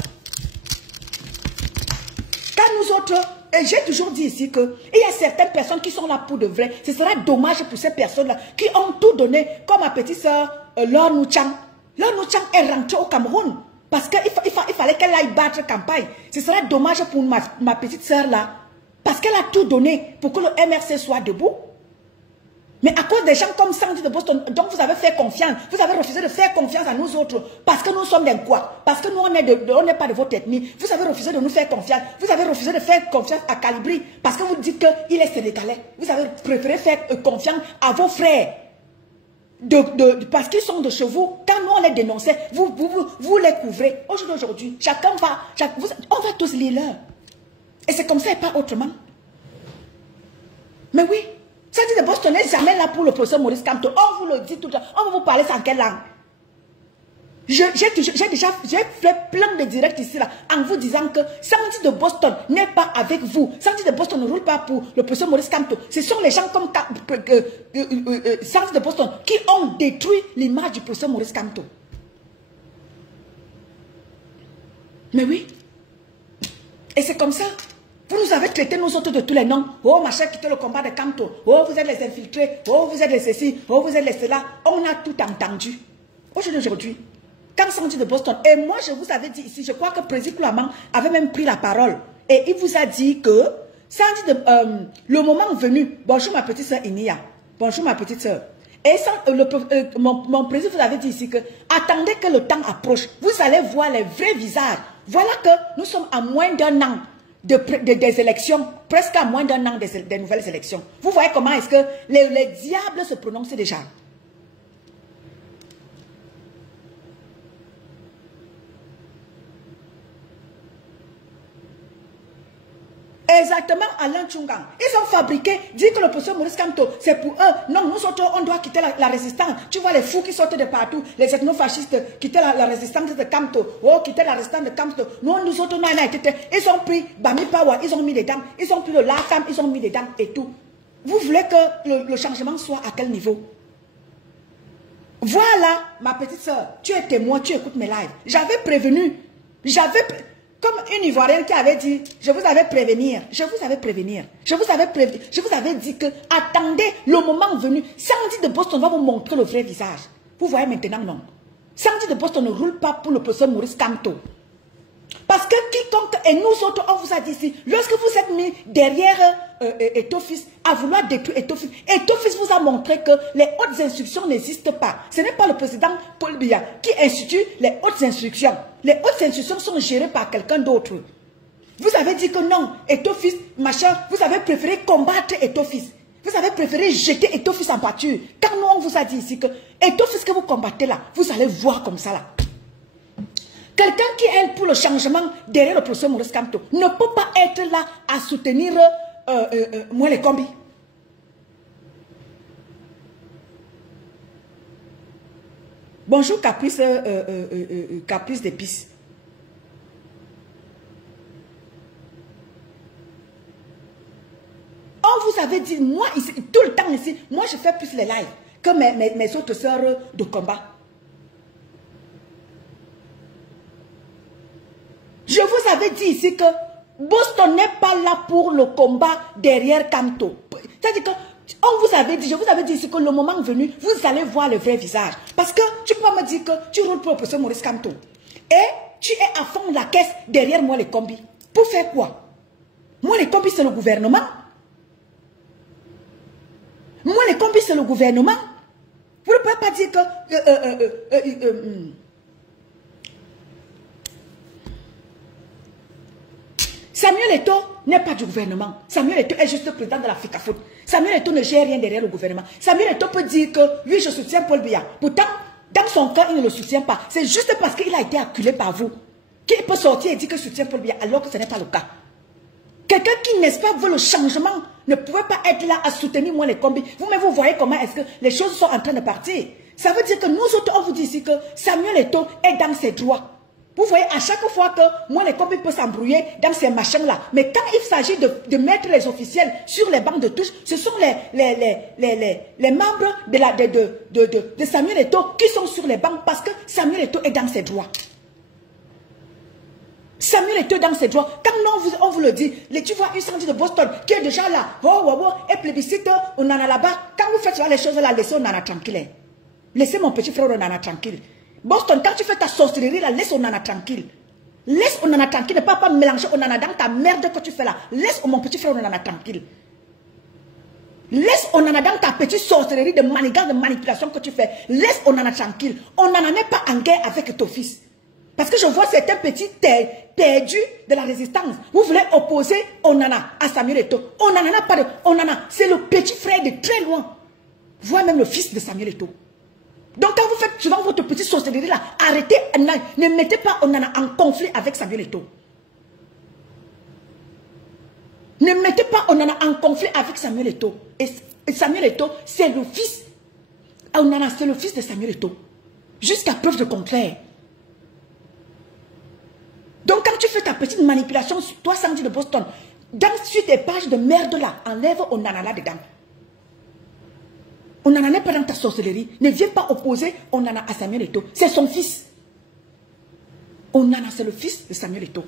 Quand nous autres, et j'ai toujours dit ici qu'il y a certaines personnes qui sont là pour de vrai. Ce sera dommage pour ces personnes-là qui ont tout donné, comme ma petite soeur Laure Nouchang. Laure Nouchang est rentrée au Cameroun. Parce qu'il fallait qu'elle aille battre campagne. Ce serait dommage pour ma petite soeur là. Parce qu'elle a tout donné pour que le MRC soit debout. Mais à cause des gens comme Sandy de Boston, donc vous avez fait confiance. Vous avez refusé de faire confiance à nous autres. Parce que nous sommes des quoi? Parce que nous, on n'est pas de votre ethnie. Vous avez refusé de nous faire confiance. Vous avez refusé de faire confiance à Calibri. Parce que vous dites qu'il est sénégalais. Vous avez préféré faire confiance à vos frères. Parce qu'ils sont de chez vous, quand nous on les dénonçait, vous les couvrez. Aujourd'hui, chacun va, on va tous les leurs. Et c'est comme ça et pas autrement. Mais oui, Sandy de Boston n'est jamais là pour le professeur Maurice Kamto. On vous le dit tout le temps. On va vous parler sans quelle langue. J'ai fait plein de directs ici là, en vous disant que Sandy de Boston n'est pas avec vous. Sandy de Boston ne roule pas pour le professeur Maurice Kamto. Ce sont les gens comme Sandy de Boston qui ont détruit l'image du professeur Maurice Kamto. Mais oui. Et c'est comme ça. Vous nous avez traité nous autres de tous les noms. Oh, machin, quittez le combat de Kamto. Oh, vous êtes les infiltrés. Oh, vous êtes les ceci. Oh, vous êtes les cela. On a tout entendu. Aujourd'hui, quand Sandy de Boston, et moi je vous avais dit ici, je crois que le président Kouamang avait même pris la parole. Et il vous a dit que Sandy, le moment venu, bonjour ma petite soeur Inia, bonjour ma petite soeur. Et mon président vous avait dit ici que attendez que le temps approche, vous allez voir les vrais visages. Voilà que nous sommes à moins d'un an des élections, presque à moins d'un an des nouvelles élections. Vous voyez comment est-ce que les diables se prononcent déjà. Exactement, Alain Tchungang. Ils ont fabriqué, dit que le professeur Maurice Kamto, c'est pour eux. Non, nous autres, on doit quitter la résistance. Tu vois les fous qui sortent de partout, les ethnofascistes, quitter la résistance de Kamto. Oh, quitter la résistance de Kamto. Nous autres, ils ont pris Bami Power, ils ont mis dedans. Ils ont pris le LAFAM, ils ont mis dedans et tout. Vous voulez que le changement soit à quel niveau? Voilà, ma petite soeur, tu es témoin, tu écoutes mes lives. J'avais prévenu, comme une Ivoirienne qui avait dit, je vous avais prévenir, je vous avais dit que attendez le moment venu. Sandy de Boston va vous montrer le vrai visage. Vous voyez maintenant, non. Sandy de Boston ne roule pas pour le professeur Maurice Kamto. Parce que quiconque, et nous autres, on vous a dit ici, lorsque vous êtes mis derrière Eto'o-Fils à vouloir détruire Eto'o-Fils, Eto'o-Fils vous a montré que les hautes instructions n'existent pas. Ce n'est pas le président Paul Biya qui institue les hautes instructions. Les hautes instructions sont gérées par quelqu'un d'autre. Vous avez dit que non, Eto'o-Fils, machin, vous avez préféré combattre Eto'o-Fils. Vous avez préféré jeter Eto'o-Fils en pâture. Car nous, on vous a dit ici que Eto'o-Fils que vous combattez là, vous allez voir comme ça là. Quelqu'un qui est pour le changement derrière le professeur Maurice Kamto ne peut pas être là à soutenir moi les combis. Bonjour Caprice, Caprice d'épices. On vous avait dit, moi ici, tout le temps ici, moi je fais plus les lives que mes autres sœurs de combat. Je vous avais dit ici que Boston n'est pas là pour le combat derrière Kamto. C'est-à-dire que on vous avait dit, je vous avais dit ici que le moment venu, vous allez voir le vrai visage. Parce que tu peux pas me dire que tu roules pour le professeur Maurice Kamto. Et tu es à fond de la caisse derrière moi les combis. Pour faire quoi? Moi les combis c'est le gouvernement. Moi les combis c'est le gouvernement. Vous ne pouvez pas dire que... Samuel Eto'o n'est pas du gouvernement. Samuel Eto'o est juste le président de la FICAFOOT. Samuel Eto'o ne gère rien derrière le gouvernement. Samuel Eto'o peut dire que oui, je soutiens Paul Biya. Pourtant, dans son cas, il ne le soutient pas. C'est juste parce qu'il a été acculé par vous qu'il peut sortir et dire que soutient Paul Biya alors que ce n'est pas le cas. Quelqu'un qui, n'est-ce pas, veut le changement ne pouvait pas être là à soutenir moi les combis. Vous-même, vous voyez comment est-ce que les choses sont en train de partir. Ça veut dire que nous autres, on vous dit ici que Samuel Eto'o est dans ses droits. Vous voyez, à chaque fois que moi, les combis peuvent s'embrouiller dans ces machins-là. Mais quand il s'agit de mettre les officiels sur les bancs de touche, ce sont les membres de Samuel Eto'o qui sont sur les bancs parce que Samuel Eto'o est dans ses droits. Samuel Eto'o est dans ses droits. Quand on vous le dit, tu vois une Sandy de Boston qui est déjà là, et plébiscite, on en a là-bas. Quand vous faites les choses là, laissez Onana tranquille. Laissez mon petit frère Onana tranquille. Boston, quand tu fais ta sorcellerie là, laisse Onana tranquille. Laisse Onana tranquille. Ne pas mélanger Onana dans ta merde que tu fais là. Laisse mon petit frère Onana tranquille. Laisse Onana dans ta petite sorcellerie de manigance, de manipulation que tu fais. Laisse Onana tranquille. Onana n'est pas en guerre avec ton fils. Parce que je vois certains petits perdus de la résistance. Vous voulez opposer Onana à Samuel Eto'o. Onana n'a pas de... Onana, c'est le petit frère de très loin. Voire même le fils de Samuel Eto'o. Donc quand vous faites souvent votre petite sorcellerie là, arrêtez, ne mettez pas Onana en conflit avec Samuel Eto'o. Ne mettez pas Onana en conflit avec Samuel Eto'o. Et Samuel Eto'o, c'est le fils. Onana, c'est le fils de Samuel Eto'o. Jusqu'à preuve de contraire. Donc quand tu fais ta petite manipulation, toi Sandy de Boston, sur tes pages de merde là, enlève Onana là dedans. Onana n'est pas dans ta sorcellerie. Ne viens pas opposer Onana à Samuel Eto'o. C'est son fils. Onana, c'est le fils de Samuel Eto'o.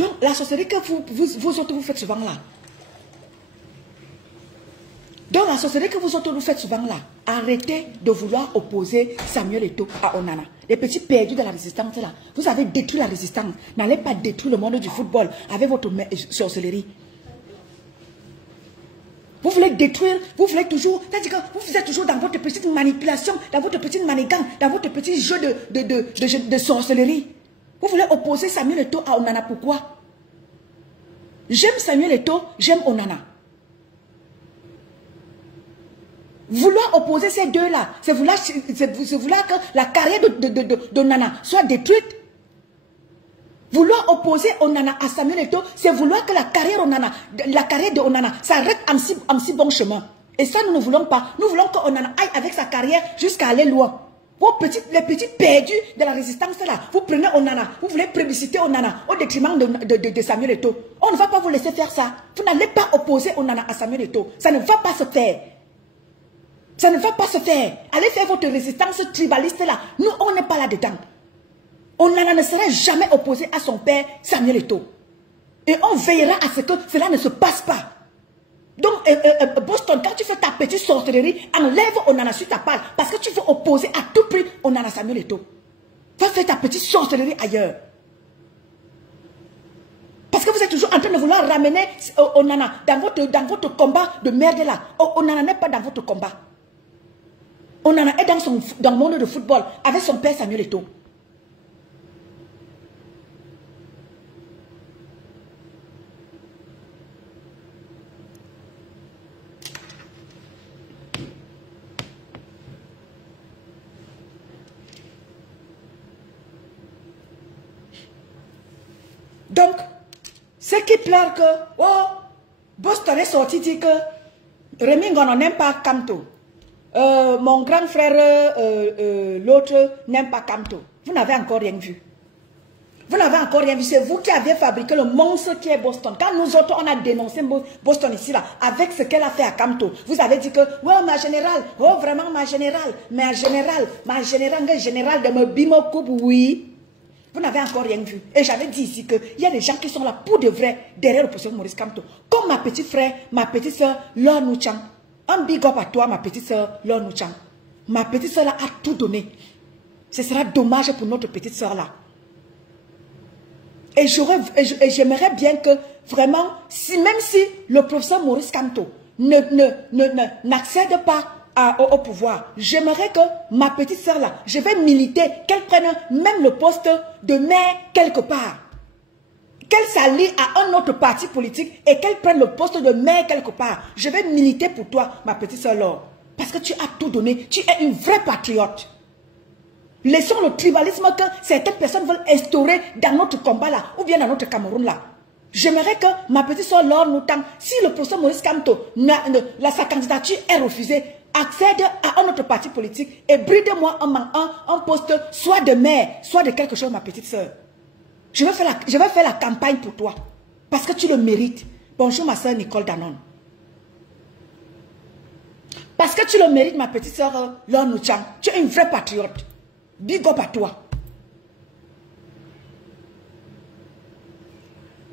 Donc, la sorcellerie que vous autres vous faites souvent là. Donc, la sorcellerie que vous autres vous faites souvent là. Arrêtez de vouloir opposer Samuel Eto'o à Onana. Les petits perdus de la résistance là. Vous avez détruit la résistance. N'allez pas détruire le monde du football avec votre sorcellerie. Vous voulez détruire, vous voulez toujours, c'est-à-dire que vous êtes toujours dans votre petite manipulation, dans votre petite manigance, dans votre petit jeu de sorcellerie. Vous voulez opposer Samuel Eto'o à Onana, pourquoi? J'aime Samuel Eto'o, j'aime Onana. Vouloir opposer ces deux-là, c'est vouloir que la carrière d'Onana soit détruite. Vouloir opposer Onana à Samuel Eto'o, c'est vouloir que la carrière de Onana s'arrête en si bon chemin. Et ça, nous ne voulons pas. Nous voulons que Onana aille avec sa carrière jusqu'à aller loin. Les petits perdus de la résistance là, vous prenez Onana, vous voulez plébisciter Onana au détriment de Samuel Eto'o. On ne va pas vous laisser faire ça. Vous n'allez pas opposer Onana à Samuel Eto'o. Ça ne va pas se faire. Ça ne va pas se faire. Allez faire votre résistance tribaliste là. Nous, on n'est pas là-dedans. Onana ne sera jamais opposé à son père Samuel Eto'o. Et on veillera à ce que cela ne se passe pas. Donc, Boston, quand tu fais ta petite sorcellerie, enlève Onana sur ta palle. Parce que tu veux opposer à tout prix Onana Samuel Eto'o. Va faire ta petite sorcellerie ailleurs. Parce que vous êtes toujours en train de vouloir ramener Onana dans votre combat de merde là. Onana n'est pas dans votre combat. Onana est dans le monde de football avec son père Samuel Eto'o. Donc, ceux qui pleurent que, oh, Boston est sorti dit que Rémi Ngono n'aime pas Kamto. Mon grand frère, l'autre, n'aime pas Kamto. Vous n'avez encore rien vu. Vous n'avez encore rien vu. C'est vous qui avez fabriqué le monstre qui est Boston. Quand nous autres, on a dénoncé Boston ici, là, avec ce qu'elle a fait à Kamto, vous avez dit que, oh, ma générale, oh, vraiment, ma générale de me bimo coupe, oui. Vous n'avez encore rien vu. Et j'avais dit ici qu'il y a des gens qui sont là pour de vrai derrière le professeur Maurice Kamto. Comme ma petite frère, ma petite soeur, Laure Nouchang. Un big up à toi, ma petite soeur, Laure Nouchang. Ma petite soeur là a tout donné. Ce sera dommage pour notre petite soeur là. Et j'aimerais bien que vraiment, même si le professeur Maurice Kamto n'accède pas au pouvoir, j'aimerais que ma petite soeur là, je vais militer, qu'elle prenne même le poste de maire quelque part. Qu'elle s'allie à un autre parti politique et qu'elle prenne le poste de maire quelque part. Je vais militer pour toi, ma petite soeur Laure. Parce que tu as tout donné. Tu es une vraie patriote. Laissons le tribalisme que certaines personnes veulent instaurer dans notre combat là, ou bien dans notre Cameroun là. J'aimerais que ma petite soeur Laure Nouchang, si le professeur Maurice Kamto, sa candidature est refusée, accède à un autre parti politique et bride-moi un poste soit de maire, soit de quelque chose, ma petite soeur. Je vais faire la campagne pour toi. Parce que tu le mérites. Bonjour ma soeur Nicole Danone. Parce que tu le mérites, ma petite soeur Laure Nouchang. Tu es une vraie patriote. Big up à toi.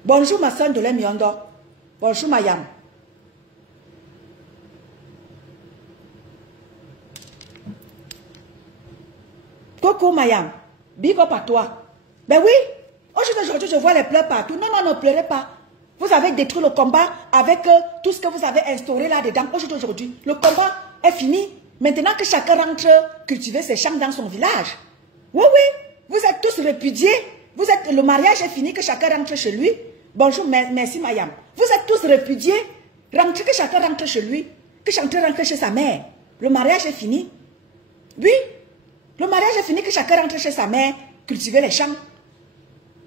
Bonjour ma soeur Ndolé Miondo. Bonjour Mayam. Coucou Mayam. Big up à toi. Ben oui. Aujourd'hui, je vois les pleurs partout. Non, non, ne pleurez pas. Vous avez détruit le combat avec tout ce que vous avez instauré là-dedans. Aujourd'hui, le combat est fini. Maintenant que chacun rentre cultiver ses champs dans son village. Oui, oui. Vous êtes tous répudiés. Le mariage est fini, que chacun rentre chez lui. Bonjour, merci Mayam. Vous êtes tous répudiés. Que chacun rentre chez lui. Que chacun rentre chez sa mère. Le mariage est fini. Oui. Le mariage est fini, que chacun rentre chez sa mère. Cultiver les champs.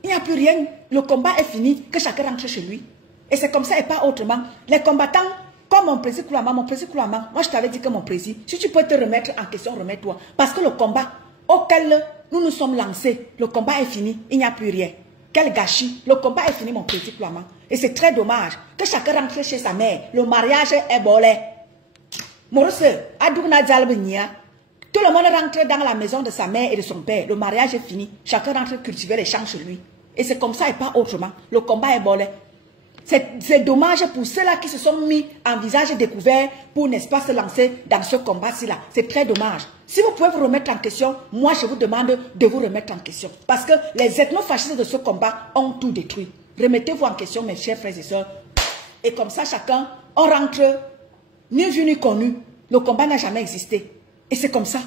Il n'y a plus rien. Le combat est fini. Que chacun rentre chez lui. Et c'est comme ça et pas autrement. Les combattants, comme mon président Kouama, moi je t'avais dit que mon président, si tu peux te remettre en question, remets-toi. Parce que le combat auquel nous nous sommes lancés, le combat est fini. Il n'y a plus rien. Quel gâchis. Le combat est fini, mon président Kouama. Et c'est très dommage que chacun rentre chez sa mère. Le mariage est bolé. Maurice, Adouna Dialbenia. Tout le monde rentre dans la maison de sa mère et de son père. Le mariage est fini. Chacun rentre cultiver les champs chez lui. Et c'est comme ça et pas autrement. Le combat est bolé. C'est dommage pour ceux-là qui se sont mis en visage découvert pour, n'est-ce pas, se lancer dans ce combat-ci-là. C'est très dommage. Si vous pouvez vous remettre en question, moi je vous demande de vous remettre en question. Parce que les ethnofascistes de ce combat ont tout détruit. Remettez-vous en question, mes chers frères et sœurs. Et comme ça, chacun, on rentre, ni vu ni connu. Le combat n'a jamais existé. Et c'est comme ça.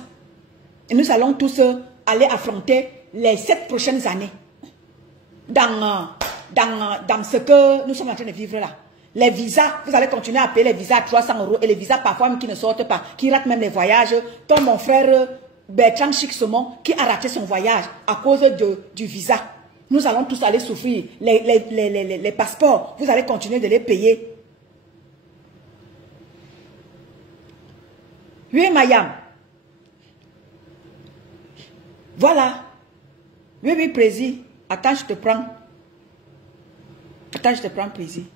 Et nous allons tous aller affronter les 7 prochaines années. Dans ce que nous sommes en train de vivre là. Les visas, vous allez continuer à payer les visas à 300 € et les visas parfois même qui ne sortent pas, qui ratent même les voyages. Comme mon frère Bertrand Chic-Semon qui a raté son voyage à cause du visa. Nous allons tous aller souffrir. Les passeports, vous allez continuer de les payer. Oui, Mayam. Voilà. Oui, oui, Président. Attends, je te prends. Attends, je te prends, Président.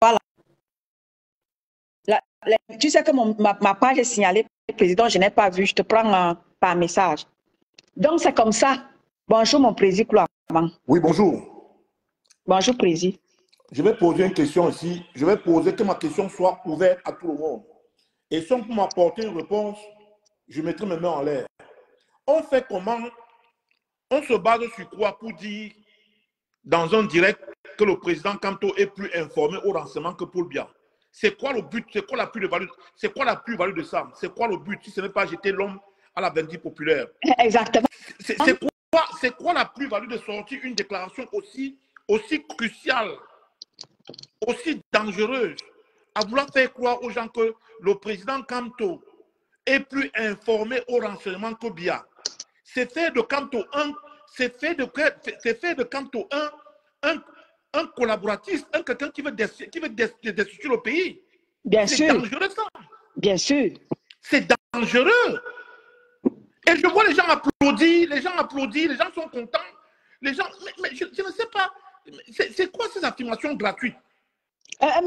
Voilà. Tu sais que ma page est signalée, Président, je n'ai pas vu. Je te prends par message. Donc, c'est comme ça. Bonjour, mon Président. Oui, bonjour. Bonjour, Président. Je vais poser une question ici. Je vais poser que ma question soit ouverte à tout le monde. Et sans pour m'apporter une réponse, je mettrai mes mains en l'air. On fait comment? On se base sur quoi pour dire dans un direct que le président Kamto est plus informé au renseignement que Paul Biya? C'est quoi le but? C'est quoi la plus-value? C'est quoi la plus-value de ça? C'est quoi le but si ce n'est pas jeter l'homme à la vindicte populaire? Exactement. C'est quoi la plus-value de sortir une déclaration aussi cruciale, aussi dangereuse, à vouloir faire croire aux gens que le président Kamto est plus informé au renseignement que Biya? C'est fait de Kamto un collaboratif, quelqu'un qui veut destituer le pays. Bien sûr. C'est dangereux ça. Bien sûr. C'est dangereux. Et je vois les gens applaudir, les gens sont contents. Les gens, mais je ne sais pas, c'est quoi ces affirmations gratuites?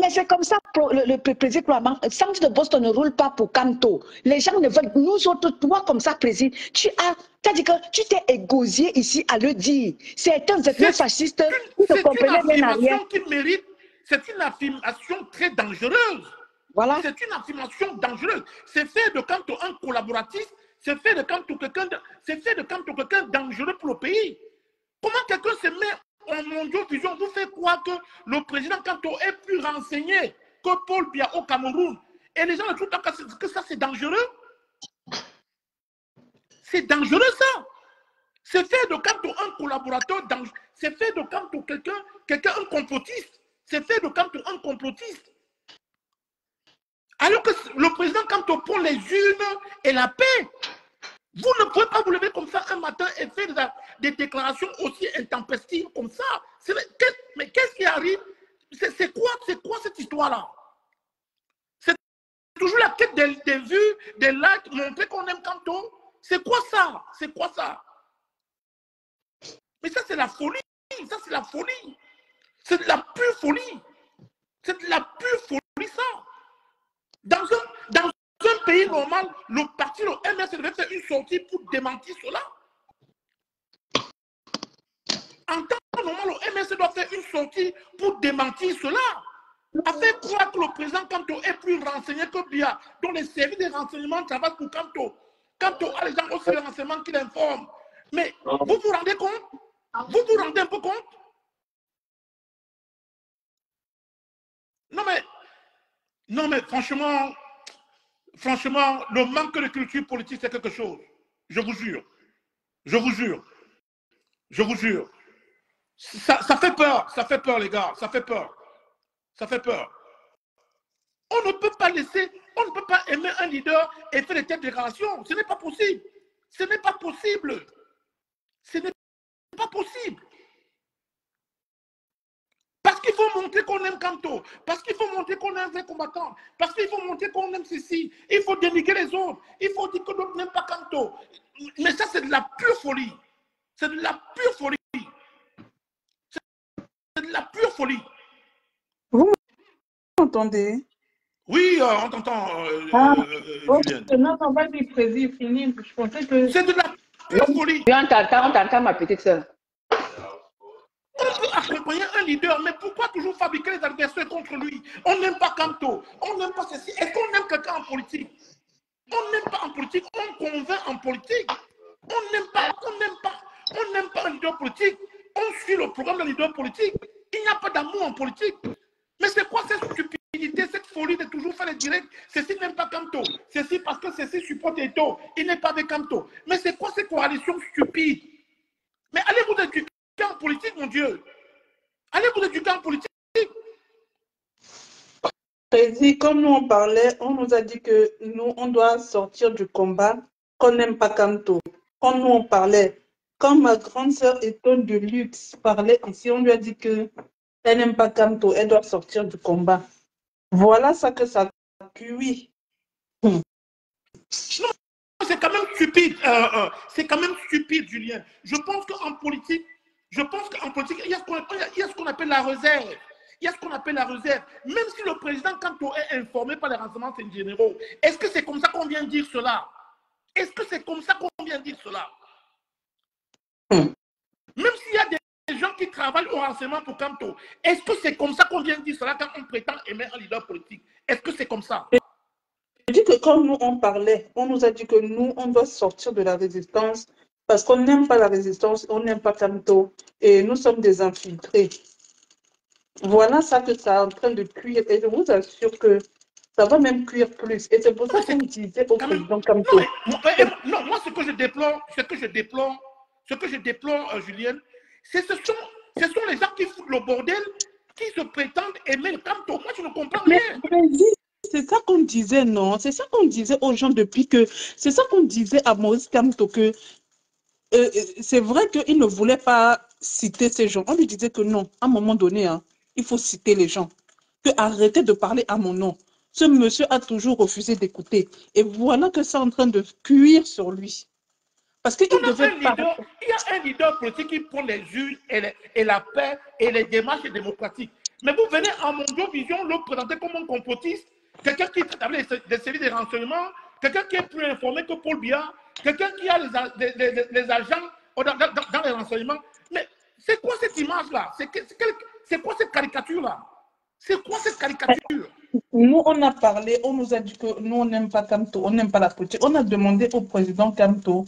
Mais c'est comme ça, le président, Centre de Boston ne roule pas pour Kamto. Les gens ne veulent, nous autres, toi comme ça, président, tu as dit que tu t'es égosié ici à le dire. Certains fascistes qui ne comprenaient rien à rien. C'est une affirmation très dangereuse. Voilà. C'est une affirmation dangereuse. C'est fait de Kamto un collaboratif, c'est fait de Kamto quelqu'un dangereux pour le pays. Comment quelqu'un se met en mondial-vision, vous faites croire que le président Kamto est plus renseigné que Paul Biya au Cameroun? Et les gens ne trouvent pas que ça c'est dangereux? C'est dangereux ça. C'est fait de Kamto un collaborateur dangereux. C'est fait de Kamto quelqu'un un complotiste. C'est fait de Kamto un complotiste. Alors que le président Kamto prend les urnes et la paix. Vous ne pouvez pas vous lever comme ça un matin et faire des déclarations aussi intempestives comme ça. Mais qu'est-ce qui arrive? C'est quoi cette histoire-là? C'est toujours la quête des vues, des likes, montrer qu'on aime Kamto. C'est quoi ça? C'est quoi ça? Mais ça, c'est la folie. Ça, c'est la folie. C'est de la pure folie. C'est de la pure folie, ça. Dans un pays normal, le parti, le MS, devait faire une sortie pour démentir cela. En temps normal, le MS doit faire une sortie pour démentir cela. A fait croire que le président Kamto est plus renseigné que Biya, dont les services de renseignement travaillent pour Kamto. Kamto a les gens aussi de renseignement qui l'informent. Mais vous vous rendez compte? Vous vous rendez un peu compte? Non mais franchement, le manque de culture politique, c'est quelque chose. Je vous jure. Je vous jure. Je vous jure. Ça fait peur, les gars. Ça fait peur. Ça fait peur. On ne peut pas aimer un leader et faire de telles déclarations. Ce n'est pas possible. Ce n'est pas possible. Ce n'est pas possible. Parce qu'il faut montrer qu'on aime Kamto. Parce qu'il faut montrer qu'on est un vrai combattant. Parce qu'il faut montrer qu'on aime ceci. Il faut dénigrer les autres. Il faut dire que d'autres n'aiment pas Kamto. Mais ça, c'est de la pure folie. C'est de la pure folie. C'est de la pure folie. Vous m'entendez? Oui, on t'entend, Julienne. Non, vas-y, président, fini. Je pensais que... C'est de la quelle folie. On t'entend, ma petite soeur. On peut accompagner un leader, mais pourquoi toujours fabriquer les adversaires contre lui? On n'aime pas Kamto, on n'aime pas ceci. Est-ce qu'on aime quelqu'un en politique? On n'aime pas en politique, on convainc en politique. On n'aime pas un leader politique. On suit le programme d'un leader politique. Il n'y a pas d'amour en politique. Mais c'est quoi cette stupidité, cette folie de toujours faire les directs? Ceci n'aime pas Kamto. Ceci parce que ceci supporte Eto. Il n'est pas avec Kamto. Mais c'est quoi cette coalition stupide? Mais allez vous éduquer en politique, mon Dieu. Allez vous éduquer en politique. Président, comme nous on parlait, on nous a dit que nous, on doit sortir du combat, qu'on n'aime pas Kamto. Quand nous on parlait, quand ma grande sœur Étonne de Luxe parlait ici, on lui a dit que elle n'aime pas Kamto, elle doit sortir du combat. Voilà ça que ça cuit. Non, c'est quand même stupide. C'est quand même stupide, Julien. Je pense qu'en politique, il y a ce qu'on appelle la réserve. Il y a ce qu'on appelle la réserve. Même si le président Kamto est informé par les renseignements généraux, est-ce que c'est comme ça qu'on vient dire cela? Est-ce que c'est comme ça qu'on vient dire cela? Même s'il y a des gens qui travaillent au renseignement pour Kamto, est-ce que c'est comme ça qu'on vient dire cela quand on prétend aimer un leader politique? Est-ce que c'est comme ça? Je dis que quand nous on parlait, on nous a dit que nous, on doit sortir de la résistance parce qu'on n'aime pas la résistance, on n'aime pas Kamto et nous sommes des infiltrés. Voilà ça que ça est en train de cuire et je vous assure que ça va même cuire plus. Et c'est pour ça qu'on disait au président Kamto. Non, moi ce que je déplore, Julien, ce sont les gens qui foutent le bordel, qui se prétendent aimer le Kamto. Moi je ne comprends rien. C'est ça qu'on disait, non? C'est ça qu'on disait aux gens depuis que... C'est ça qu'on disait à Maurice Kamto que c'est vrai qu'il ne voulait pas citer ces gens. On lui disait que non, à un moment donné, hein, il faut citer les gens. Que arrêtez de parler à mon nom. Ce monsieur a toujours refusé d'écouter. Et voilà que c'est en train de cuire sur lui. Parce qu'il devait parler. Il y a un leader politique qui prend les urnes et la paix et les démarches démocratiques. Mais vous venez en Mondial Vision le présenter comme un complotiste, quelqu'un qui établit des séries de renseignements, quelqu'un qui est plus informé que Paul Biya, quelqu'un qui a les agents dans les renseignements. Mais c'est quoi cette image-là? C'est quoi cette caricature-là? C'est quoi cette caricature? Nous, on a parlé, on nous a dit que nous, on n'aime pas Kamto, on n'aime pas la politique. On a demandé au président Kamto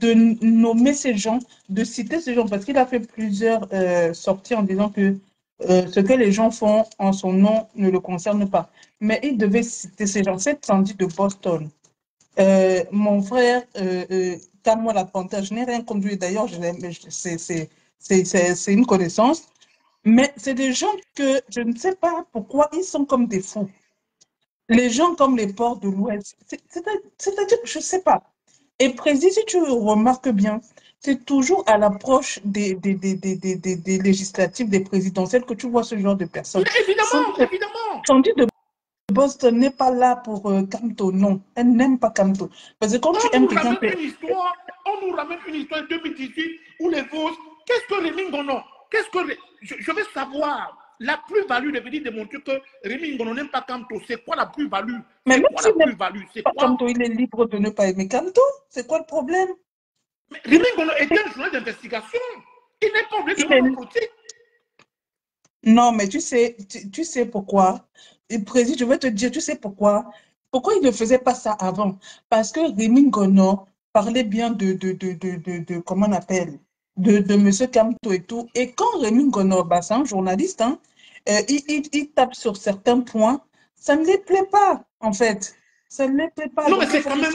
de nommer ces gens, de citer ces gens, parce qu'il a fait plusieurs sorties en disant que ce que les gens font en son nom ne le concerne pas. Mais il devait citer ces gens. C'est Sandy de Boston. Mon frère, Kamwa la Panthère, je n'ai rien conduit d'ailleurs, c'est une connaissance. Mais c'est des gens que je ne sais pas pourquoi ils sont comme des fous. Les gens comme les ports de l'Ouest. C'est-à-dire, je ne sais pas. Et précis, si tu remarques bien, c'est toujours à l'approche des législatives, des présidentielles que tu vois ce genre de personnes. Mais évidemment. Sandy de Boston n'est pas là pour Kamto, non. Elle n'aime pas Kamto. Parce que quand tu aimes quelqu'un... On nous ramène une histoire de 2018 où les Vosges... Qu'est-ce que Rémi Ngono? Je veux savoir la plus-value de venir démontrer que Rémi Ngono n'aime pas Kamto. C'est quoi la plus-value? Mais même si Kamto, il est libre de ne pas aimer Kamto. C'est quoi le problème? Mais Rémi Ngono est un journaliste d'investigation. Il n'est pas obligé de faire politique. Non, mais tu sais pourquoi? Et président, je vais te dire, tu sais pourquoi? Pourquoi il ne faisait pas ça avant? Parce que Rémi Ngono parlait bien de comment on appelle? De M. Kamto et tout. Et quand Rémi Ngono, c'est un journaliste, hein, il tape sur certains points, ça ne les plaît pas, en fait. Ça ne les plaît pas. Non, mais c'est quand même...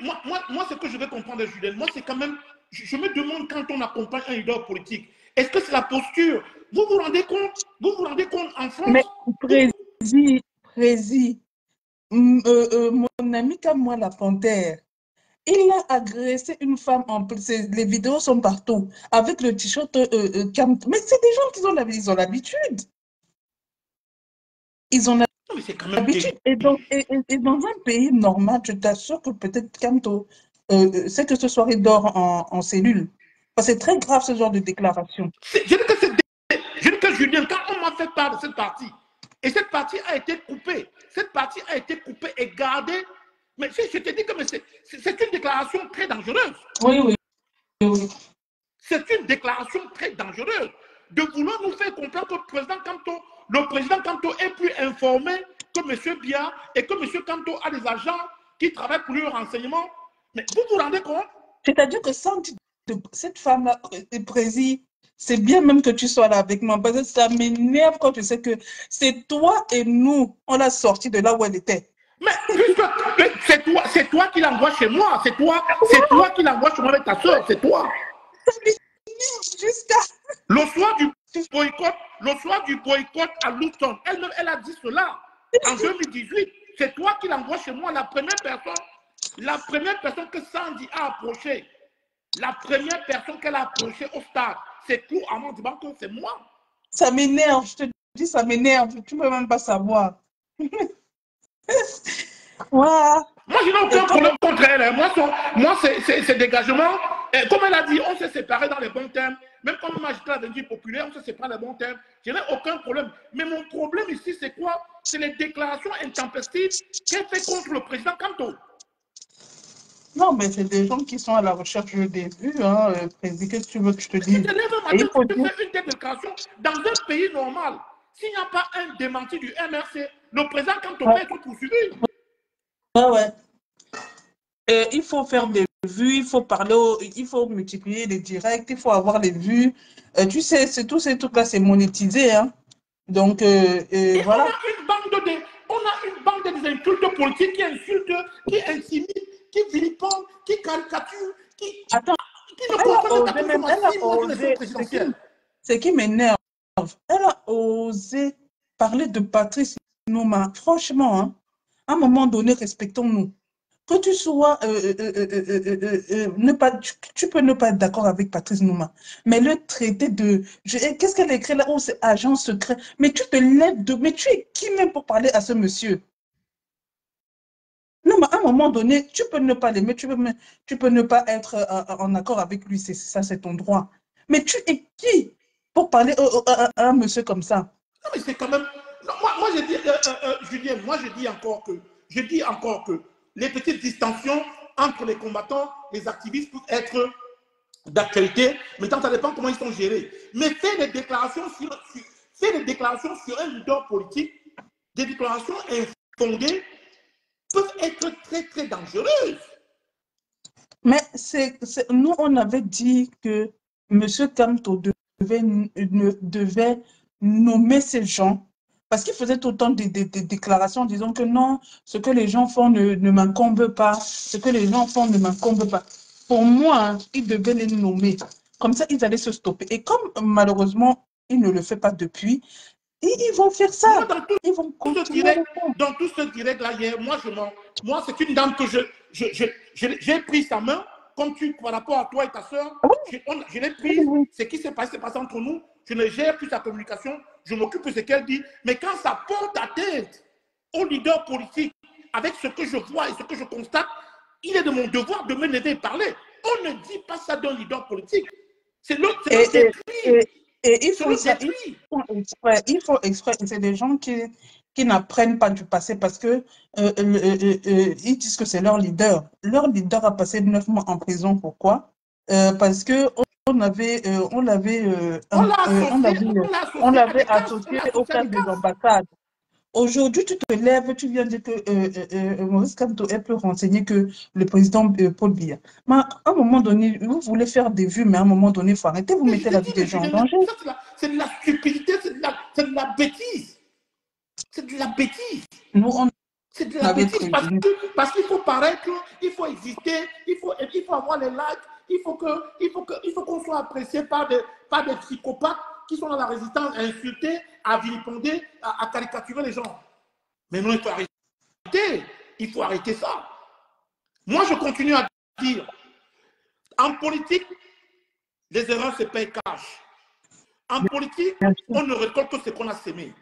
Moi, ce que je veux comprendre, Julien, moi, c'est quand même... Je me demande quand on accompagne un leader politique, est-ce que c'est la posture? Vous vous rendez compte en France? Mais Président, mon ami Kamwa la Panthère, il a agressé une femme en plus. Les vidéos sont partout. Avec le t-shirt Kamto. Mais c'est des gens qui ont l'habitude. Ils ont l'habitude. Et dans un pays normal, je t'assure que peut-être Kamto, c'est que ce soir, il dort en cellule. Parce que c'est très grave ce genre de déclaration. Je dis que Julien, quand on m'a fait part de cette partie, et cette partie a été coupée, et gardée. Mais je te dis que c'est une déclaration très dangereuse. Oui. C'est une déclaration très dangereuse de vouloir nous faire comprendre que le président Kanto est plus informé que M. Bia et que M. Kanto a des agents qui travaillent pour lui le renseignement. Mais vous vous rendez compte? C'est-à-dire que sans cette femme-là, Président, c'est bien même que tu sois là avec moi, parce que ça m'énerve quand je sais que c'est toi et nous, on l'a sortie de là où elle était. Mais c'est toi qui l'envoie chez moi, c'est toi qui l'envoie chez moi avec ta soeur, c'est toi. Ça m'énerve jusqu'à... Le soir du boycott à Luton, elle-même, elle a dit cela en 2018. C'est toi qui l'envoie chez moi, la première personne que Sandy a approchée, la première personne qu'elle a approchée au stade, c'est tout en disant que c'est moi. Ça m'énerve, je te dis, ça m'énerve, tu ne peux même pas savoir. Wow. Moi, je n'ai aucun problème contre elle. Moi, c'est dégagement. Et comme elle a dit, on s'est séparés dans les bons termes. Même comme magistrat de vie populaire, on s'est séparés dans les bons termes. Je n'ai aucun problème. Mais mon problème ici, c'est quoi? C'est les déclarations intempestives qu'elle fait contre le président Kanto. Non, mais c'est des gens qui sont à la recherche des vues, hein, Président, qu'est-ce que tu veux que je te dise? Il faut faire une telle déclaration dans un pays normal. S'il n'y a pas un démenti du MRC, le président Kanto peut être poursuivi. Ouais. Il faut faire des vues, il faut parler, il faut multiplier les directs, il faut avoir les vues. Tu sais, c'est tous ces trucs-là, c'est monétisé. Hein. Donc, voilà. On a une bande des insultes politiques qui insultent, qui intimident, qui vilipendent, qui caricaturent, qui... Attends, ce qui m'énerve, elle a osé parler de Patrice Nouma. Franchement, hein, à un moment donné, respectons-nous. Que tu sois, tu peux ne pas être d'accord avec Patrice Nouma, mais le traité de... Qu'est-ce qu'elle a écrit là? Oh, c'est agent secret. Mais tu te lèves de... Mais tu es qui même pour parler à ce monsieur? Non, mais à un moment donné, tu peux ne pas l'aimer, tu peux ne pas être en accord avec lui, ça c'est ton droit. Mais tu es qui pour parler à un monsieur comme ça? Non, mais c'est quand même... Non, moi je dis, Julien, moi je dis encore que les petites distinctions entre les combattants, les activistes peuvent être d'actualité, mais tant ça dépend comment ils sont gérés. Mais faire des déclarations sur un leader politique, des déclarations infondées, peuvent être très, très dangereuses. Mais nous, on avait dit que M. Kanto devait nommer ces gens parce qu'il faisait tout le temps des déclarations disant que non, ce que les gens font ne m'incombe pas, ce que les gens font ne m'incombe pas. Pour moi, hein, il devait les nommer. Comme ça, ils allaient se stopper. Et comme malheureusement, il ne le fait pas depuis, ils vont faire ça. Ils vont continuer. Dans tout ce direct-là, hier, moi, c'est une dame que j'ai pris sa main, comme par rapport à toi et ta soeur, je l'ai prise, ce qui s'est passé entre nous, je ne gère plus sa communication, je m'occupe de ce qu'elle dit, mais quand ça porte atteinte au leader politique, avec ce que je vois et ce que je constate, il est de mon devoir de me lever et parler. On ne dit pas ça d'un leader politique. C'est l'autre détruit. Et il faut exprès, c'est des gens qui n'apprennent pas du passé parce que ils disent que c'est leur leader. Leur leader a passé 9 mois en prison. Pourquoi? Parce que on l'avait associé au cas des ambassades. Aujourd'hui, tu te lèves, tu viens dire que Maurice Kamto est plus renseigné que le président Paul Biya. Mais à un moment donné, vous voulez faire des vues, mais à un moment donné, il faut arrêter, vous mettez la vie des gens en danger. C'est de la stupidité, c'est de la bêtise. C'est de la bêtise. C'est de la bêtise parce qu'il faut paraître, il faut exister, il faut avoir les likes, il faut qu'on soit apprécié par des psychopathes qui sont dans la résistance à insulter, à vilipender, à caricaturer les gens. Mais non, il faut arrêter ça. Moi, je continue à dire, en politique, les erreurs se payent cash. En politique, on ne récolte que ce qu'on a semé.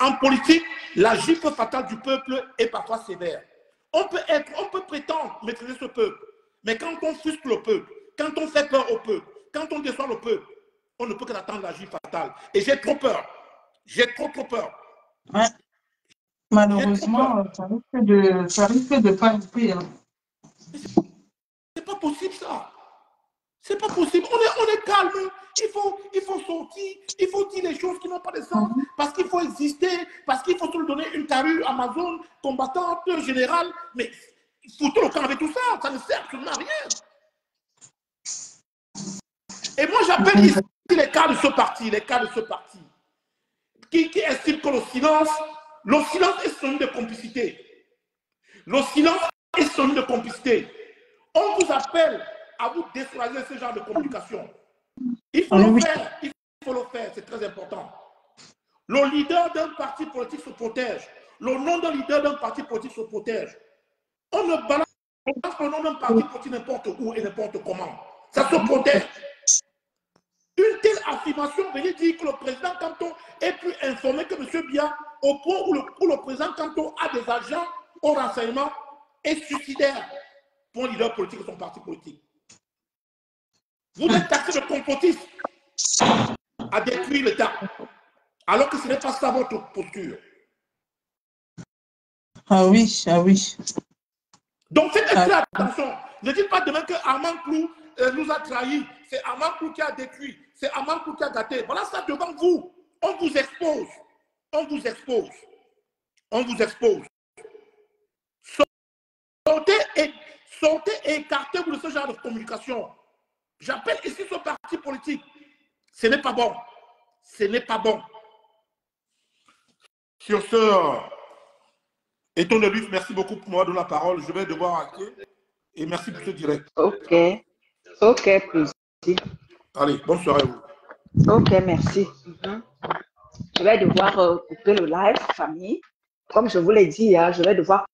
En politique, la gifle fatale du peuple est parfois sévère. On peut prétendre maîtriser ce peuple, mais quand on frustre le peuple, quand on fait peur au peuple, quand on déçoit le peuple, on ne peut que attendre la gifle fatale. Et j'ai trop peur. J'ai trop peur. Ouais. Malheureusement, ça risque de pas être pire. C'est pas possible ça. C'est pas possible. On est calme. Il faut sortir. Il faut dire les choses qui n'ont pas de sens. Parce qu'il faut exister. Parce qu'il faut se donner une carrure Amazon, combattante, générale. Mais foutez le camp avec tout ça. Ça ne sert absolument à rien. Et moi, j'appelle ici les cas de ce parti. Les cas de ce parti. Qui estiment que le silence est synonyme de complicité. Le silence est synonyme de complicité. On vous appelle à vous décourager ce genre de communication. Il faut le faire. Il faut le faire. C'est très important. Le leader d'un parti politique se protège. Le nom d'un leader d'un parti politique se protège. On ne balance le nom d'un parti politique n'importe où et n'importe comment. Ça se protège. Une telle affirmation veut dire que le président Kanto est plus informé que M. Biya au point où le président Kanto a des agents au renseignement et suicidaire pour un leader politique et son parti politique. Vous êtes taxé de complotiste à détruire l'État, alors que ce n'est pas ça votre posture. Ah oui, ah oui. Donc faites très attention. Ne dites pas demain que Armand Clou nous a trahis. C'est Armand Clou qui a détruit. C'est Armand Clou qui a gâté. Voilà ça devant vous. On vous expose. On vous expose. On vous expose. Sortez et écartez-vous de ce genre de communication. J'appelle ici ce parti politique. Ce n'est pas bon. Ce n'est pas bon. Sur ce, Eton de Luc, merci beaucoup pour m'avoir donné la parole. Je vais devoir arrêter. Et merci pour ce direct. Ok. Ok, plaisir. Allez, bonne soirée à vous. Ok, merci. Je vais devoir couper le live, famille. Comme je vous l'ai dit, je vais devoir